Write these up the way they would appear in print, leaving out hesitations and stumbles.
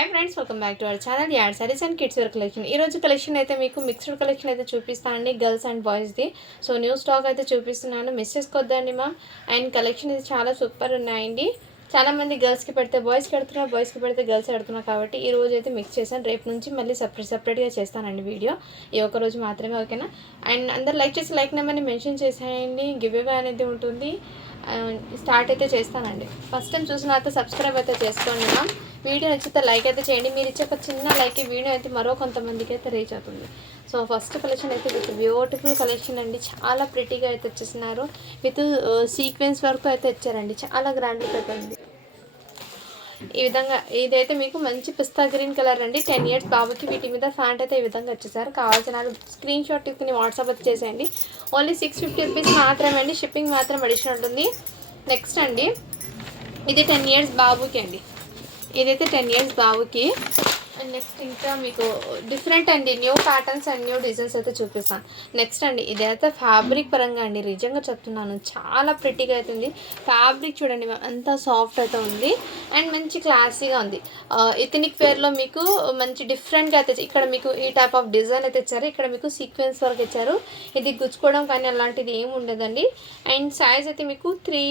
Hi friends, welcome back to our channel add sarees and kids wear collection. ఈ రోజు collection అయితే మీకు mixed collection అయితే చూపిస్తానండి, గర్ల్స్ అండ్ బాయ్స్ది. సో న్యూ స్టాక్ అయితే చూపిస్తున్నాను, మిస్ చేసుకోవద్దండి మ్యామ్. అండ్ కలెక్షన్ అయితే చాలా సూపర్ ఉన్నాయండి. చాలామంది గర్ల్స్కి పెడితే బాయ్స్కి పెడుతున్నారు, బాయ్స్కి పెడితే గర్ల్స్ పెడుతున్నారు. కాబట్టి ఈ రోజు అయితే మిక్స్ చేశాను. రేపు నుంచి మళ్ళీ సపరేట్గా చేస్తానండి వీడియో, ఈ ఒక రోజు మాత్రమే, ఓకేనా. అండ్ అందరు లైక్ చేసి లైక్ నెంబర్ని మెన్షన్ చేసేయండి. గివ్ అవే అనేది ఉంటుంది. స్టార్ట్ అయితే చేస్తానండి. ఫస్ట్ టైం చూసిన తర్వాత సబ్స్క్రైబ్ అయితే చేసుకోండి మ్యామ్. వీడియో నచ్చితే లైక్ అయితే చేయండి. మీరు ఇచ్చే ఒక చిన్న లైక్ వీడియో అయితే మరో కొంతమందికి అయితే రీచ్ అవుతుంది. సో ఫస్ట్ కలెక్షన్ అయితే విత్ బ్యూటిఫుల్ కలెక్షన్ అండి. చాలా ప్రిటీగా అయితే వచ్చేస్తున్నారు. విత్ సీక్వెన్స్ వర్క్ అయితే వచ్చారండి. చాలా గ్రాండ్ లుక్ అయితే ఉంది. ఈ విధంగా ఇదైతే మీకు మంచి పిస్తా గ్రీన్ కలర్ అండి. 10 years బాబుకి వీటి మీద ఫ్యాంట్ అయితే ఈ విధంగా వచ్చేసారు. కావాల్సిన స్క్రీన్ షాట్ తీసుకుని వాట్సాప్ అయితే చేసేయండి. ఓన్లీ 650 రూపీస్ మాత్రమే అండి. షిప్పింగ్ మాత్రం అడిషనల్ ఉంటుంది. నెక్స్ట్ అండి, ఇది 10 years బాబుకి అండి. ఇదైతే 10 years బాబుకి. అండ్ నెక్స్ట్ ఇంకా మీకు డిఫరెంట్ అండి, new patterns and new designs అయితే చూపిస్తాను. నెక్స్ట్ అండి, ఇదైతే ఫ్యాబ్రిక్ పరంగా అండి, నిజంగా చెప్తున్నాను చాలా ప్రిటీగా అయితే ఉంది. ఫ్యాబ్రిక్ చూడండి అంతా సాఫ్ట్ అయితే ఉంది అండ్ మంచి క్లాసీగా ఉంది. ఇథనిక్ వేర్లో మీకు మంచి డిఫరెంట్గా అయితే ఇక్కడ మీకు ఈ టైప్ ఆఫ్ డిజైన్ అయితే ఇచ్చారు. ఇక్కడ మీకు సీక్వెన్స్ వర్క్ ఇచ్చారు. ఇది గుచ్చుకోవడం కానీ అలాంటిది ఏమి ఉండదండి. అండ్ సైజ్ అయితే మీకు త్రీ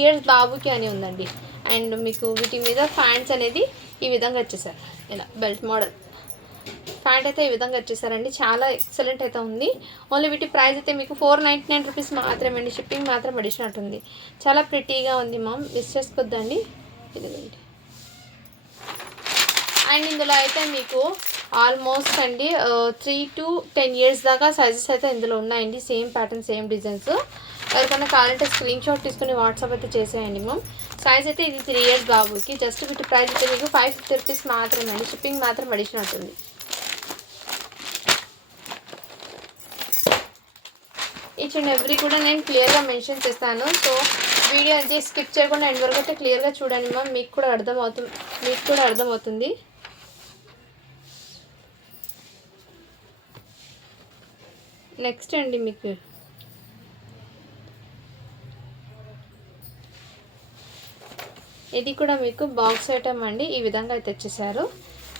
ఇయర్స్ బాబుకి అని ఉందండి. అండ్ మీకు వీటి మీద ఫ్యాంట్స్ అనేది ఈ విధంగా వచ్చేసారు. ఇలా బెల్ట్ మోడల్ ఫ్యాంట్ అయితే ఈ విధంగా వచ్చేసారండి. చాలా ఎక్సలెంట్ అయితే ఉంది. ఓన్లీ వీటి ప్రైస్ అయితే మీకు 499 రూపీస్ మాత్రమే అండి. షిప్పింగ్ మాత్రం అడిషనల్ ఉంది. చాలా ప్రిటీగా ఉంది మ్యామ్, మిస్ చేసుకోద్దండి. ఇదిగోండి. అండ్ ఇందులో అయితే మీకు ఆల్మోస్ట్ అండి 3 to 10 years దాకా సైజెస్ అయితే ఇందులో ఉన్నాయండి. Same pattern, same designs. ఎవరికైనా కావాలంటే స్క్రీన్ షాట్ తీసుకుని వాట్సాప్ అయితే చేసేయండి మ్యామ్. సైజ్ అయితే ఇది 3 years బాబుకి. జస్ట్ వీటి ప్రైస్ అయితే మీకు 550 రూపీస్ మాత్రమే అండి. షిప్పింగ్ మాత్రం అడిషనల్ ఉంటుంది. ఈచ్ అండ్ ఎవ్రీ కూడా నేను క్లియర్గా మెన్షన్ చేస్తాను. సో వీడియో అయితే స్కిప్ చేయకుండా ఎండ్ వరకు అయితే క్లియర్గా చూడండి మ్యామ్, మీకు కూడా అర్థమవుతుంది. నెక్స్ట్ అండి, మీకు ఇది కూడా మీకు బాక్స్ ఐటమ్ అండి. ఈ విధంగా అయితే తెచ్చేసారు.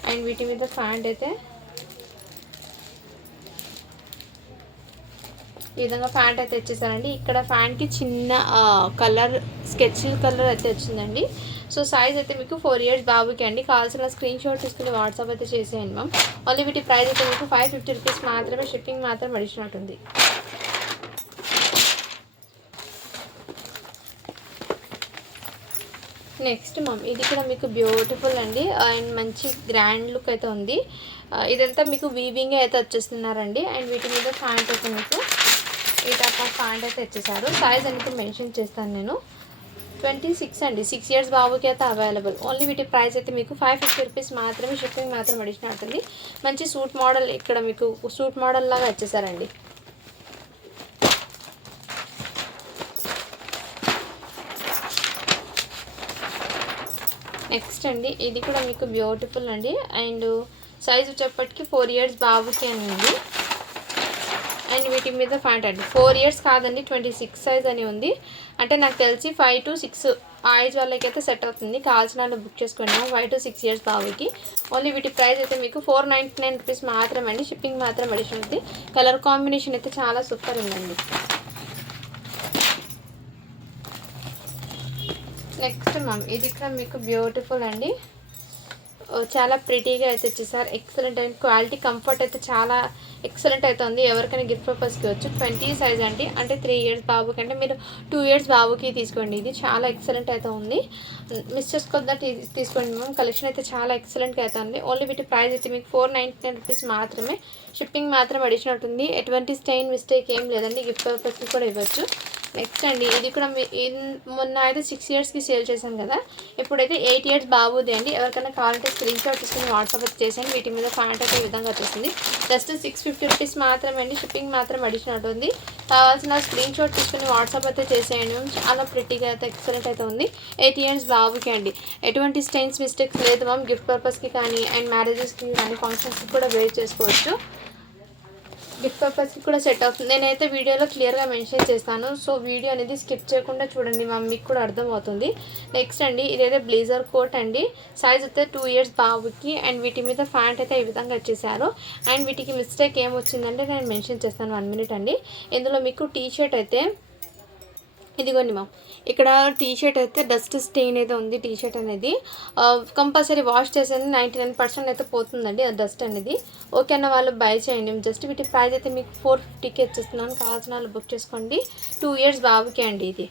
అండ్ వీటి మీద ఫ్యాంట్ అయితే ఈ విధంగా ఫ్యాంట్ అయితే తెచ్చేసారండి. ఇక్కడ ఫ్యాంట్కి చిన్న కలర్ స్కెచ్ కలర్ అయితే వచ్చిందండి. సో సైజ్ అయితే మీకు 4 years బాబుకి అండి. కావాల్సిన స్క్రీన్ షాట్ తీసుకుని వాట్సాప్ అయితే చేసేయండి మ్యామ్. ఓన్లీ వీటి ప్రైస్ అయితే మీకు 550 రూపీస్ మాత్రమే. షిప్పింగ్ మాత్రం అడిషనల్ ఉంటుంది. నెక్స్ట్ మ్యామ్, ఇది కూడా మీకు బ్యూటిఫుల్ అండి అండ్ మంచి గ్రాండ్ లుక్ అయితే ఉంది. ఇదంతా మీకు వీవింగ్ అయితే వచ్చేస్తున్నారండి. అండ్ వీటి మీద ఫ్యాంట్ అయితే మీకు ఈ టైప్ ఆఫ్ ఫ్యాంట్ అయితే వచ్చేసారు. సైజ్ అనేది మెన్షన్ చేస్తాను నేను. 26 అండి. 6 years బాబుకి అయితే అవైలబుల్. ఓన్లీ వీటి ప్రైస్ అయితే మీకు 550 రూపీస్ మాత్రమే. షిప్పింగ్ మాత్రం అడిషనల్ అవుతుంది. మంచి సూట్ మోడల్, ఇక్కడ మీకు సూట్ మోడల్ లాగా వచ్చేసారండి. నెక్స్ట్ అండి, ఇది కూడా మీకు బ్యూటిఫుల్ అండి. అండ్ సైజ్ వచ్చేప్పటికి 4 years బాబుకి అని ఉంది. అండ్ వీటి మీద ఫ్యాంట్ అండి 4 years కాదండి, 26 సైజ్ అని ఉంది. అంటే నాకు తెలిసి 5 to 6 ఆ ఏజ్ వాళ్ళకైతే సెట్ అవుతుంది. కావాల్సిన వాళ్ళు బుక్ చేసుకోండి. 5 to 6 years బాబుకి. ఓన్లీ వీటి ప్రైస్ అయితే మీకు 499 రూపీస్ మాత్రమే అండి. షిప్పింగ్ మాత్రం అడిషనల్ ఉంది. కలర్ కాంబినేషన్ అయితే చాలా సూపర్ ఉందండి. నెక్స్ట్ మ్యామ్, ఇది కూడా మీకు బ్యూటిఫుల్ అండి. చాలా ప్రిటీగా అయితే వచ్చేసారు. ఎక్సలెంట్ అండ్ క్వాలిటీ, కంఫర్ట్ అయితే చాలా ఎక్సలెంట్ అయితే ఉంది. ఎవరికైనా గిఫ్ట్ పర్పస్కి వచ్చు. 20 సైజ్ అండి. అంటే 3 years బాబుకి, అంటే మీరు 2 years బాబుకి తీసుకోండి. ఇది చాలా ఎక్సలెంట్ అయితే ఉంది. మిస్ చేసుకోవద్దా, తీసుకోండి మ్యామ్. కలెక్షన్ అయితే చాలా ఎక్సలెంట్గా అయితే ఉంది. ఓన్లీ వీటి ప్రైస్ అయితే మీకు 499 రూపీస్ మాత్రమే. షిప్పింగ్ మాత్రం అడిషనల్ ఉంటుంది. ఎటువంటి స్టైన్ మిస్టేక్ ఏం లేదండి. గిఫ్ట్ పర్పస్కి కూడా ఇవ్వచ్చు. నెక్స్ట్ అండి, ఇది కూడా మొన్న అయితే 6 yearsకి సేల్ చేశాను కదా, ఇప్పుడైతే 8 years బాబుది అండి. ఎవరికైనా కావాలంటే స్క్రీన్ షాట్ తీసుకుని వాట్సాప్ అయితే చేసేయండి. వీటి మీద ఫ్యాంట్ అయితే ఈ విధంగా వచ్చేసింది. జస్ట్ 650 రూపీస్ మాత్రమే అండి. షిప్పింగ్ మాత్రం అడిషనల్ ఉంది. కావాల్సిన స్క్రీన్ షాట్ తీసుకుని వాట్సాప్ అయితే చేసేయండి. చాలా ప్రిటీగా అయితే ఎక్సలెంట్ అయితే ఉంది. 8 years బాబుకి అండి. ఎటువంటి స్టైన్స్ మిస్టేక్స్ లేదు మ్యామ్. గిఫ్ట్ పర్పస్కి కానీ అండ్ మ్యారేజెస్కి కానీ ఫంక్షన్స్కి కూడా వేర్ చేసుకోవచ్చు. గిఫ్ట్ పర్పస్కి కూడా సెట్ అవుతుంది. నేనైతే వీడియోలో క్లియర్గా మెన్షన్ చేస్తాను. సో వీడియో అనేది స్కిప్ చేయకుండా చూడండి, మీకు కూడా అర్థమవుతుంది. నెక్స్ట్ అండి, ఇదైతే బ్లేజర్ కోట్ అండి. సైజ్ అయితే 2 ఇయర్స్ బాబుకి. అండ్ వీటి మీద ప్యాంట్ అయితే ఈ విధంగా వచ్చేసారు. అండ్ వీటికి మిస్టేక్ ఏమొచ్చిందంటే నేను మెన్షన్ చేస్తాను, 1 మినిట్ అండి. ఇందులో మీకు టీ షర్ట్ అయితే ఇదిగోండి ఇక్కడ టీ షర్ట్ అయితే డస్ట్ స్టెయిన్ అయితే ఉంది. టీ షర్ట్ అనేది కంపల్సరీ వాష్ చేసేది 99% అయితే పోతుందండి ఆ డస్ట్ అనేది. ఓకే అన్న వాళ్ళు బై చేయండి. జస్ట్ వీటి ప్రైస్ అయితే మీకు 450కి ఇచ్చేస్తున్నాను. కావాల్సిన వాళ్ళు బుక్ చేసుకోండి. 2 ఇయర్స్ బాబుకే అండి ఇది.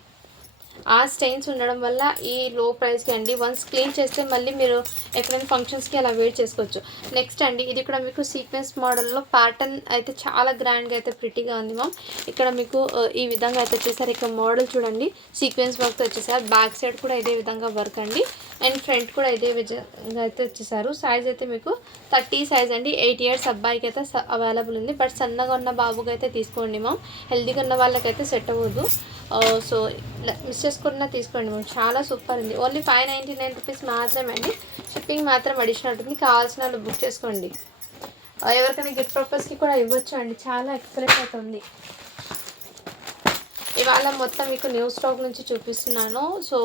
ఆ స్టెయిన్స్ ఉండడం వల్ల ఈ లో ప్రైస్కి అండి. వన్స్ క్లీన్ చేస్తే మళ్ళీ మీరు ఎక్కడైనా ఫంక్షన్స్కి అలా వేర్ చేసుకోవచ్చు. నెక్స్ట్ అండి, ఇది కూడా మీకు సీక్వెన్స్ మోడల్లో ప్యాటర్న్ అయితే చాలా గ్రాండ్గా అయితే ప్రిటీగా ఉంది ఇక్కడ మీకు ఈ విధంగా అయితే వచ్చేసారు. ఇక్కడ మోడల్ చూడండి, సీక్వెన్స్ వర్క్తో వచ్చేసారు. బ్యాక్ సైడ్ కూడా ఇదే విధంగా వర్క్ అండి. అండ్ ఫ్రంట్ కూడా ఇదే విధంగా అయితే వచ్చేసారు. సైజ్ అయితే మీకు 30 సైజ్ అండి. 8 ఇయర్స్ అబ్బాయికి అయితే అవైలబుల్ ఉంది. బట్ సన్నగా ఉన్న బాబుకి అయితే తీసుకోండి హెల్దీగా ఉన్న వాళ్ళకైతే సెట్ అవ్వదు. సో మిస్ చేసుకున్నా తీసుకోండి చాలా సూపర్ ఉంది. ఓన్లీ 599 రూపీస్ మాత్రమే అండి. షిప్పింగ్ మాత్రం అడిషనల్ ఉంటుంది. కావాల్సిన వాళ్ళు బుక్ చేసుకోండి. ఎవరికైనా గిఫ్ట్ పర్పస్కి కూడా ఇవ్వచ్చు అండి. చాలా ఎక్సలెంట్ అవుతుంది. ఇవాళ మొత్తం మీకు న్యూ స్టాక్ నుంచి చూపిస్తున్నాను. సో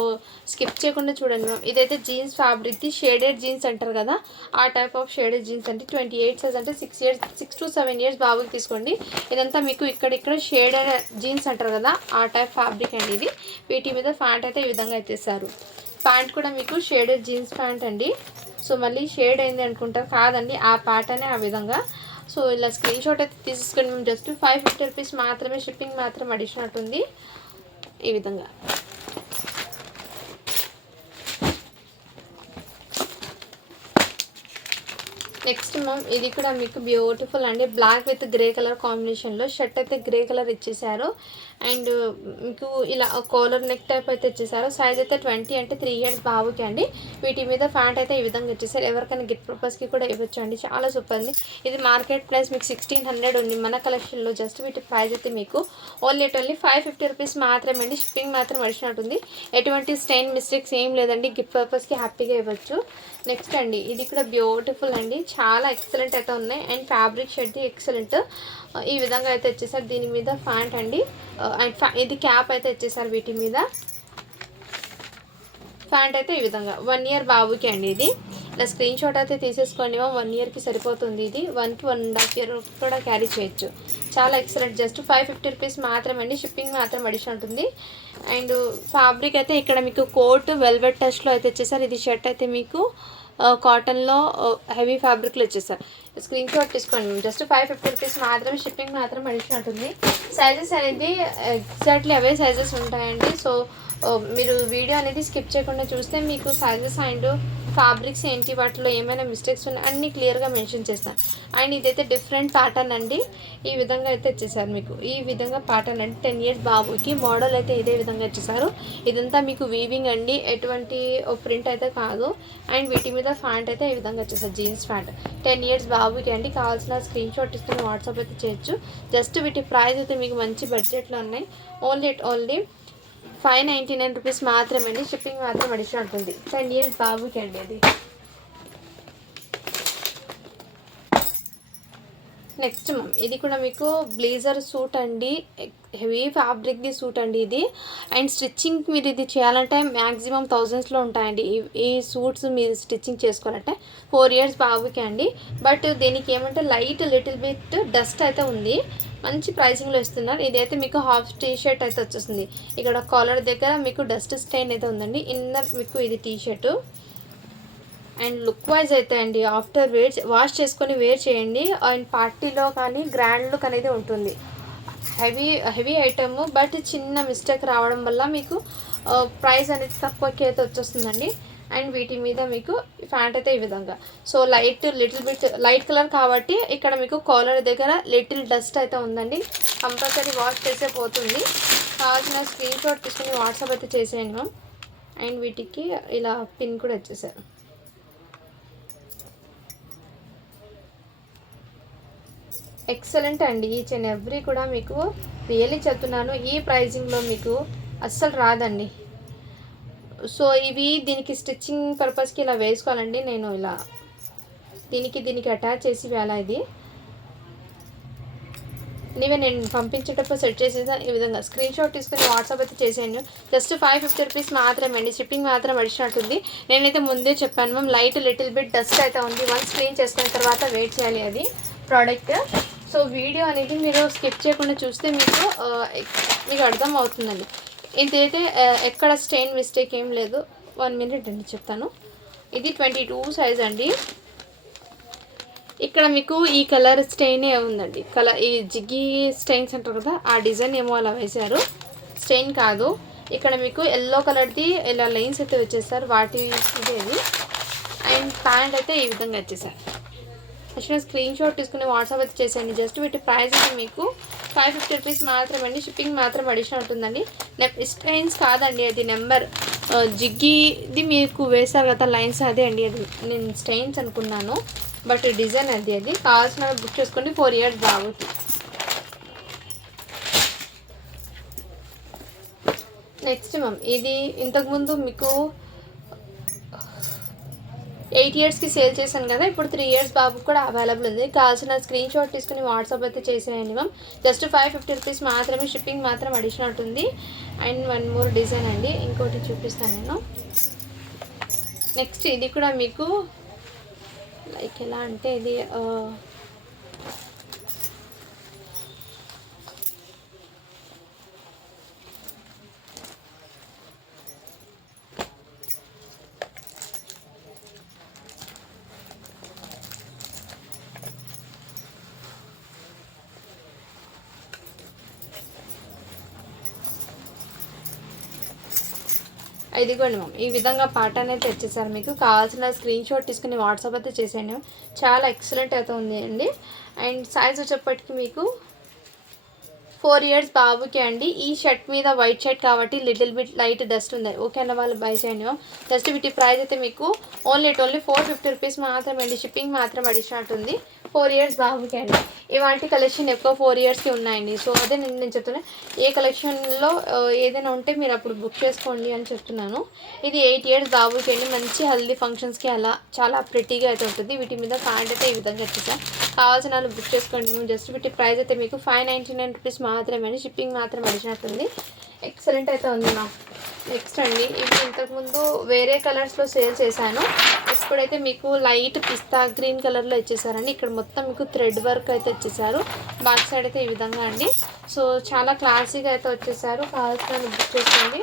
స్కిప్ చేయకుండా చూడండి ఇదైతే జీన్స్ ఫ్యాబ్రిక్ది షేడెడ్ జీన్స్ అంటారు కదా, ఆ టైప్ ఆఫ్ షేడెడ్ జీన్స్ అంటే 28 సైజ్ అంటే 6 to 7 ఇయర్స్ బాబుకి తీసుకోండి. ఇదంతా మీకు ఇక్కడ షేడెడ్ జీన్స్ అంటారు కదా, ఆ టైప్ ఫ్యాబ్రిక్ అండి ఇది. వీటి మీద ప్యాంట్ అయితే ఈ విధంగా ఇచ్చేసారు. ప్యాంట్ కూడా మీకు షేడెడ్ జీన్స్ ప్యాంట్ అండి. సో మళ్ళీ షేడ్ అయింది అనుకుంటారు, కాదండి ఆ ప్యాటర్నే ఆ విధంగా. సో ఇలా స్క్రీన్ షాట్ అయితే తీసుకొని మేము జస్ట్ 550 రూపీస్ మాత్రమే. షిప్పింగ్ మాత్రం అడిషనల్ ఉంటుంది. ఈ విధంగా నెక్స్ట్ ఇది కూడా మీకు బ్యూటిఫుల్ అండి. బ్లాక్ విత్ గ్రే కలర్ కాంబినేషన్లో షర్ట్ అయితే గ్రే కలర్ ఇచ్చేసారు. అండ్ మీకు ఇలా కాలర్ నెక్ టైప్ అయితే ఇచ్చేసారు. సైజ్ అయితే 20 అంటే 3 ఇయర్స్ బాబుకి అండి. వీటి మీద ప్యాంట్ అయితే ఈ విధంగా ఇచ్చేసారు. ఎవరికైనా గిఫ్ట్ పర్పస్కి కూడా ఇవ్వచ్చు అండి. చాలా సూపర్ ఉంది. ఇది మార్కెట్ ప్రైస్ మీకు 1600 ఉంది. మన కలెక్షన్లో జస్ట్ వీటి ప్రైస్ అయితే మీకు ఓన్లీ 550 రూపీస్ మాత్రమే అండి. షిప్పింగ్ మాత్రం అడిషనల్ ఉంటుంది. ఎటువంటి స్టెయిన్ మిస్టేక్స్ ఏం లేదండి. గిఫ్ట్ పర్పస్కి హ్యాపీగా ఇవ్వచ్చు. నెక్స్ట్ అండి, ఇది కూడా బ్యూటిఫుల్ అండి. చాలా ఎక్సలెంట్ అయితే ఉన్నాయి. అండ్ ఫ్యాబ్రిక్ షర్ట్ది ఎక్సలెంట్. ఈ విధంగా అయితే వచ్చేసారు. దీని మీద ప్యాంట్ అండి. అండ్ ఇది క్యాప్ అయితే వచ్చేసారు. వీటి మీద ప్యాంట్ అయితే ఈ విధంగా 1 ఇయర్ బాబుకి అండి. ఇది ఇలా స్క్రీన్ షాట్ అయితే తీసేసుకోండి 1 ఇయర్కి సరిపోతుంది. ఇది 1కి 1.5 ఇయర్ కూడా క్యారీ చేయొచ్చు. చాలా ఎక్సలెంట్. జస్ట్ 550 రూపీస్ మాత్రమే అండి. షిప్పింగ్ మాత్రం అడిషనల్ ఉంటుంది. అండ్ ఫ్యాబ్రిక్ అయితే ఇక్కడ మీకు కోట్ వెల్వెట్ టచ్లో అయితే వచ్చేసారు. ఇది షర్ట్ అయితే మీకు కాటన్లో హెవీ ఫ్యాబ్రిక్లో వచ్చేసారు. స్క్రీన్ షాట్ తీసుకోండి. జస్ట్ 550 రూపీస్ మాత్రమే. షిప్పింగ్ మాత్రం అడిషనల్ ఉంటుంది. సైజెస్ అనేది ఎగ్జాక్ట్లీ అవే సైజెస్ ఉంటాయండి. సో మీరు వీడియో అనేది స్కిప్ చేయకుండా చూస్తే మీకు సైజెస్ అండ్ ఫ్యాబ్రిక్స్ ఏంటి, వాటిలో ఏమైనా మిస్టేక్స్ ఉన్నాయి అన్నీ క్లియర్గా మెన్షన్ చేస్తాను. అండ్ ఇదైతే డిఫరెంట్ ప్యాటర్న్ అండి. ఈ విధంగా అయితే ఇచ్చేసారు మీకు. ఈ విధంగా ప్యాటర్న్ అండి. 10 ఇయర్స్ బాబుకి మోడల్ అయితే ఇదే విధంగా ఇచ్చేసారు. ఇదంతా మీకు వీవింగ్ అండి, ఎటువంటి ప్రింట్ అయితే కాదు. అండ్ వీటి మీద ప్యాంట్ అయితే ఈ విధంగా వచ్చేసారు. జీన్స్ ప్యాంట్ 10 ఇయర్స్ బాబుకి అండి. కావాల్సిన స్క్రీన్ షాట్ ఇస్తే వాట్సాప్ అయితే చేయొచ్చు. జస్ట్ వీటి ప్రైస్ అయితే మీకు మంచి బడ్జెట్లో ఉన్నాయి. ఓన్లీ 599 రూపీస్ మాత్రమే అండి. షిప్పింగ్ మాత్రం అడిషనల్ ఉంటుంది. 10 ఇయర్స్ బాబుకి అండి అది. నెక్స్ట్ ఇది కూడా మీకు బ్లేజర్ సూట్ అండి. హెవీ ఫ్యాబ్రిక్ది సూట్ అండి ఇది. అండ్ స్టిచ్చింగ్ మీరు ఇది చేయాలంటే మ్యాక్సిమం థౌజండ్స్లో ఉంటాయండి. ఈ సూట్స్ మీరు స్టిచ్చింగ్ చేసుకోవాలంటే 4 ఇయర్స్ బాబుకి అండి. బట్ దీనికి ఏమంటే లిటిల్ బిట్ డస్ట్ అయితే ఉంది. మంచి ప్రైసింగ్లో ఇస్తున్నారు. ఇదైతే మీకు హాఫ్ టీ షర్ట్ అయితే వచ్చేస్తుంది. ఇక్కడ కాలర్ దగ్గర మీకు డస్ట్ స్టెయిన్ అయితే ఉందండి. ఇన్నర్ మీకు ఇది T shirt. And look wise అయితే అండి ఆఫ్టర్ వాష్ చేసుకొని వేర్ చేయండి. అండ్ పార్టీలో కానీ గ్రాండ్ లుక్ అనేది ఉంటుంది. హెవీ ఐటమ్, బట్ చిన్న మిస్టేక్ రావడం వల్ల మీకు ప్రైస్ అనేది తక్కువకి అయితే వచ్చేస్తుందండి. అండ్ వీటి మీద మీకు ప్యాంట్ అయితే ఈ విధంగా. So little bit light colour కాబట్టి ఇక్కడ మీకు కాలర్ దగ్గర లిటిల్ డస్ట్ అయితే ఉందండి. కంపల్సరీ వాష్ చేసే పోతుంది. కావాల్సిన స్క్రీన్ షాట్ తీసుకుని వాట్సాప్ అయితే చేసేయండి మ్యామ్. అండ్ వీటికి ఇలా పిన్ కూడా వచ్చేసారు. ఎక్సలెంట్ అండి. ఈచ్ అండ్ ఎవ్రీ కూడా మీకు రియల్లీ చెప్తున్నాను, ఈ ప్రైజింగ్లో మీకు అస్సలు రాదండి. సో ఇవి దీనికి స్టిచ్చింగ్ పర్పస్కి ఇలా వేసుకోవాలండి. నేను ఇలా దీనికి అటాచ్ చేసి వేళ ఇది ఇవే నేను పంపించేటప్పుడు సెట్ చేసేసాను. ఈ విధంగా స్క్రీన్ షాట్ తీసుకుని వాట్సాప్ అయితే చేసేయండి. జస్ట్ 550 రూపీస్ మాత్రమే అండి. షిప్పింగ్ మాత్రం అడిషనల్ ఉంది. నేనైతే ముందే చెప్పాను ma'am, light little bit dust అయితే ఉంది. వన్స్ క్లీన్ చేసుకున్న తర్వాత వెయిట్ చేయాలి అది ప్రోడక్ట్. సో వీడియో అనేది మీరు స్కిప్ చేయకుండా చూస్తే మీకు అర్థం అవుతుందండి. ఇదైతే ఎక్కడ స్టెయిన్ మిస్టేక్ ఏం లేదు. 1 మినిట్ అండి చెప్తాను. ఇది 22 సైజ్ అండి. ఇక్కడ మీకు ఈ కలర్ స్టెయినే ఉందండి. ఈ జిగ్గి స్టెయిన్స్ అంటారు కదా, ఆ డిజైన్ ఏమో అలా వేశారు, స్టెయిన్ కాదు. ఇక్కడ మీకు ఎల్లో కలర్ది ఇలా లైన్స్ అయితే వచ్చేసారు, వాటి ఇదేది. అండ్ ప్యాంట్ అయితే ఈ విధంగా వచ్చేసారు. యాక్చువల్గా స్క్రీన్ షాట్ తీసుకుని వాట్సాప్ అయితే చేసేయండి. జస్ట్ వీటి ప్రైస్ అయితే మీకు 550 రూపీస్ మాత్రమే అండి. షిప్పింగ్ మాత్రం అడిషనల్ ఉంటుందండి. స్టెయిన్స్ కాదండి, అది నెంబర్ జిగ్గిది మీకు వేశారు కదా లైన్స్, అదే అండి. అది నేను స్టెయిన్స్ అనుకున్నాను, బట్ డిజైన్ అది కావాల్సిన బుక్ చేసుకోండి. 4 ఇయర్స్ బాగుంది. నెక్స్ట్ మ్యామ్, ఇది ఇంతకుముందు మీకు 8 ఇయర్స్కి సేల్ చేశాను కదా, ఇప్పుడు 3 ఇయర్స్ బాబుకి కూడా అవైలబుల్ ఉంది. కావాల్సిన స్క్రీన్ షాట్ తీసుకుని వాట్సాప్ అయితే చేసేయండి మ్యామ్. జస్ట్ 550 రూపీస్ మాత్రమే. షిప్పింగ్ మాత్రం అడిషనల్ ఉంటుంది. అండ్ 1 మోర్ డిజైన్ అండి, ఇంకోటి చూపిస్తాను నేను. నెక్స్ట్ ఇది కూడా మీకు లైక్ ఎలా అంటే ఇది ఇదిగోండి మ్యామ్, ఈ విధంగా పాటర్న్ అయితే వచ్చేసారు. మీకు కావాల్సిన స్క్రీన్ షాట్ తీసుకుని వాట్సాప్ అయితే చేసేయండి. చాలా ఎక్సలెంట్ అయితే ఉంది అండి. అండ్ సైజ్ వచ్చేప్పటికి మీకు 4 ఇయర్స్ బాబుకి అండి. ఈ షర్ట్ మీద వైట్ షర్ట్ కాబట్టి లిటిల్ బిట్ లైట్ డస్ట్ ఉంది. ఓకే అన్న వాళ్ళు బై చేయండి మ్యామ్. జస్ట్ వీటి ప్రైస్ అయితే మీకు ఓన్లీ 450 రూపీస్ మాత్రమే అండి. షిప్పింగ్ మాత్రం అడిషనల్ ఉంది. 4 ఇయర్స్ బాబుకి అండి. ఇవాంటి కలెక్షన్ ఎక్కువ 4 ఇయర్స్కి ఉన్నాయండి. సో అదే నేను చెప్తున్నా, ఏ కలెక్షన్లో ఏదైనా ఉంటే మీరు అప్పుడు బుక్ చేసుకోండి అని చెప్తున్నాను. ఇది 8 ఇయర్స్ బాబుకి అండి. మంచి హెల్దీ ఫంక్షన్స్కి అలా చాలా ప్రిటీగా అయితే ఉంటుంది. వీటి మీద ప్యాంట్ అయితే ఈ విధంగా వచ్చేసా. కావాల్సిన వాళ్ళు బుక్ చేసుకోండి. జస్ట్ వీటి ప్రైస్ అయితే మీకు 599 రూపీస్ మాత్రమే అండి. షిప్పింగ్ మాత్రం అడిచినట్టుంది. ఎక్సలెంట్ అయితే ఉంది నా. నెక్స్ట్ అండి, ఇది ఇంతకుముందు వేరే కలర్స్లో సేల్ చేశాను. ఇప్పుడైతే మీకు లైట్ పిస్తా గ్రీన్ కలర్లో ఇచ్చేసారండి. ఇక్కడ మొత్తం మీకు థ్రెడ్ వర్క్ అయితే ఇచ్చేసారు. బ్యాక్ సైడ్ అయితే ఈ విధంగా అండి. సో చాలా క్లాసీగా అయితే వచ్చేసారు. కావాల్సిన బుక్ చేసుకోండి.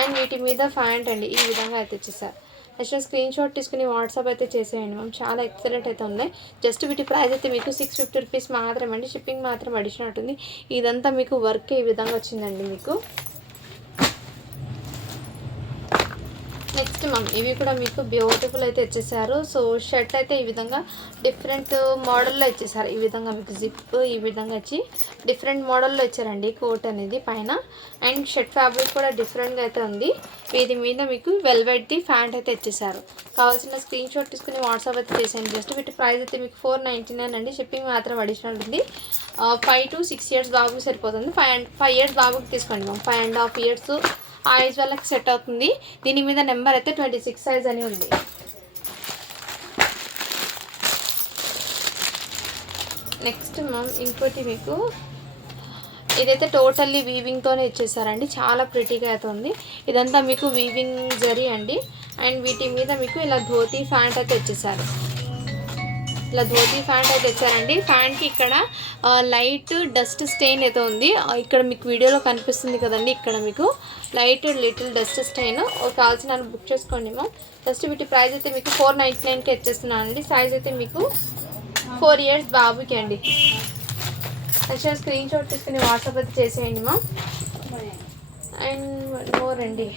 అండ్ వీటి మీద ప్యాంట్ అండి ఈ విధంగా అయితే ఇచ్చేసారు. నెక్స్ట్ స్క్రీన్ షాట్ తీసుకుని వాట్సాప్ అయితే చేసేయండి మ్యామ్. చాలా ఎక్సలెంట్ అయితే ఉన్నాయి. జస్ట్ వీటి ప్రైస్ అయితే మీకు 650 రూపీస్ మాత్రమే అండి. షిప్పింగ్ మాత్రం అడిషనల్ ఉంటుంది. ఇదంతా మీకు వర్క్ ఈ విధంగా వచ్చిందండి మీకు. నెక్స్ట్ మ్యామ్, ఇవి కూడా మీకు బ్యూటిఫుల్ అయితే ఇచ్చేసారు. సో షర్ట్ అయితే ఈ విధంగా డిఫరెంట్ మోడల్లో ఇచ్చేసారు. ఈ విధంగా మీకు జిప్ ఈ విధంగా వచ్చి డిఫరెంట్ మోడల్లో ఇచ్చారండి కోట్ అనేది పైన. అండ్ షర్ట్ ఫ్యాబ్రిక్ కూడా డిఫరెంట్గా అయితే ఉంది. వీటి మీద మీకు వెల్వెట్ది ప్యాంట్ అయితే ఇచ్చేసారు. కావాల్సిన స్క్రీన్ షాట్ తీసుకుని వాట్సాప్ అయితే చేసేయండి. జస్ట్ వీటి ప్రైస్ అయితే మీకు 499 అండి. షిప్పింగ్ మాత్రం అడిషనల్ ఉంది. 5 to 6 ఇయర్స్ బాబుకి సరిపోతుంది. 5 ఇయర్స్ బాబుకి తీసుకోండి మ్యామ్. 5.5 ఇయర్స్ ఆ ఏజ్ వాళ్ళకి సెట్ అవుతుంది. దీని మీద నెంబర్ అయితే 26 సైజ్ అని ఉంది. నెక్స్ట్ మ్యామ్, ఇంకోటి మీకు ఇదైతే టోటల్లీ వీవింగ్తోనే ఇచ్చేసారండి. చాలా ప్రిటీగా అయితే ఉంది. ఇదంతా మీకు వీవింగ్ జరీ అండి. అండ్ వీటి మీద మీకు ఇలా ధోతీ ప్యాంట్ అయితే ఇచ్చేసారు. ఇలా ధోతీ ప్యాంట్ అయితే ఇచ్చారండి. ప్యాంట్కి ఇక్కడ లైట్ డస్ట్ స్టెయిన్ అయితే ఉంది. ఇక్కడ మీకు వీడియోలో కనిపిస్తుంది కదండి, ఇక్కడ మీకు లైట్ లిటిల్ డస్ట్ స్టెయిన్. కావాల్సిన బుక్ చేసుకోండి మ్యామ్. జస్ట్ వీటి ప్రైస్ అయితే మీకు 499కి ఇచ్చేస్తున్నాను అండి. సైజ్ అయితే మీకు 4 ఇయర్స్ బాబుకి అండి. యాక్చువల్ స్క్రీన్ షాట్ తీసుకుని వాట్సాప్ అయితే చేసేయండి మ్యామ్. అండ్ 1 మోర్ అండి,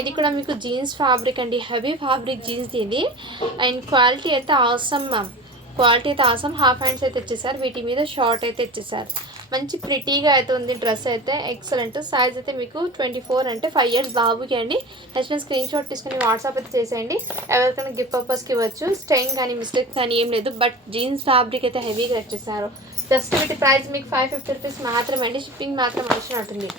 ఇది కూడా మీకు జీన్స్ ఫ్యాబ్రిక్ అండి. హెవీ ఫ్యాబ్రిక్ జీన్స్ ఇది. అండ్ క్వాలిటీ అయితే ఆసమ్ మ్యామ్. క్వాలిటీ అయితే ఆసమ్. హాఫ్ హ్యాండ్స్ అయితే ఇచ్చేసారు. వీటి మీద షార్ట్ అయితే ఇచ్చేసారు. మంచి ప్రిటీగా అయితే ఉంది. డ్రెస్ అయితే ఎక్సలెంట్. సైజ్ అయితే మీకు 24 అంటే 5 ఇయర్స్ బాబుకి అండి. నెక్స్ట్ స్క్రీన్ షాట్ తీసుకుని వాట్సాప్ అయితే చేసేయండి. ఎవరికైనా గిఫ్ట్ పర్పస్కి ఇవ్వచ్చు. స్టెయిన్ కానీ మిస్టేక్స్ కానీ ఏం లేదు. బట్ జీన్స్ ఫ్యాబ్రిక్ అయితే హెవీగా ఇచ్చేసారు. జస్ట్ వీటి ప్రైస్ మీకు 550 రూపీస్ మాత్రమే అండి. షిప్పింగ్ మాత్రం వచ్చినట్టుంది.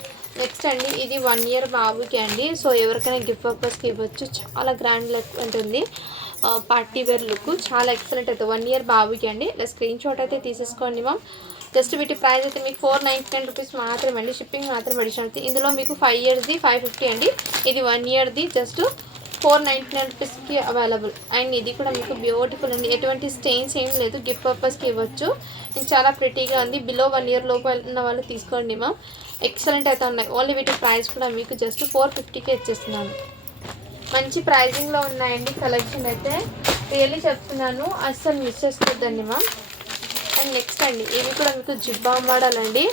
నెక్స్ట్ అండి, ఇది 1 ఇయర్ బాబుకి అండి. సో ఎవరికైనా గిఫ్ట్ పర్పస్కి ఇవ్వచ్చు. చాలా గ్రాండ్ లుక్ ఉంటుంది. పార్టీ వేర్ లుక్ చాలా ఎక్సలెంట్ అయితే 1 ఇయర్ బాబుకి అండి. ఇలా స్క్రీన్ షాట్ అయితే తీసేసుకోండి మ్యామ్. జస్ట్ వీటి ప్రైస్ అయితే మీకు 499 రూపీస్ మాత్రమే అండి. షిప్పింగ్ మాత్రం అడిషనల్. ఇందులో మీకు 5 ఇయర్స్ది 550 అండి. ఇది 1 ఇయర్ది జస్ట్ 499 రూపీస్కి అవైలబుల్. అండ్ ఇది కూడా మీకు బ్యూటిఫుల్ అండి. ఎటువంటి స్టెయిన్స్ ఏం లేదు, గిఫ్ట్ పర్పస్కి ఇవ్వచ్చు. ఇది చాలా ప్రిటీగా ఉంది. బిలో 1 ఇయర్ లోపు ఉన్న వాళ్ళు తీసుకోండి మ్యామ్. ఎక్సలెంట్ అయితే ఉన్నాయి. ఓన్లీ వీటి ప్రైస్ కూడా మీకు జస్ట్ 450కే ఇచ్చేస్తున్నాను. మంచి ప్రైజింగ్లో ఉన్నాయండి కలెక్షన్ అయితే. రియల్లీ చెప్తున్నాను, అస్సలు మిస్ చేసుకోవద్దండి మ్యామ్. అండ్ నెక్స్ట్ అండి, ఇవి కూడా మీకు జిబ్బా మోడల్ అండి.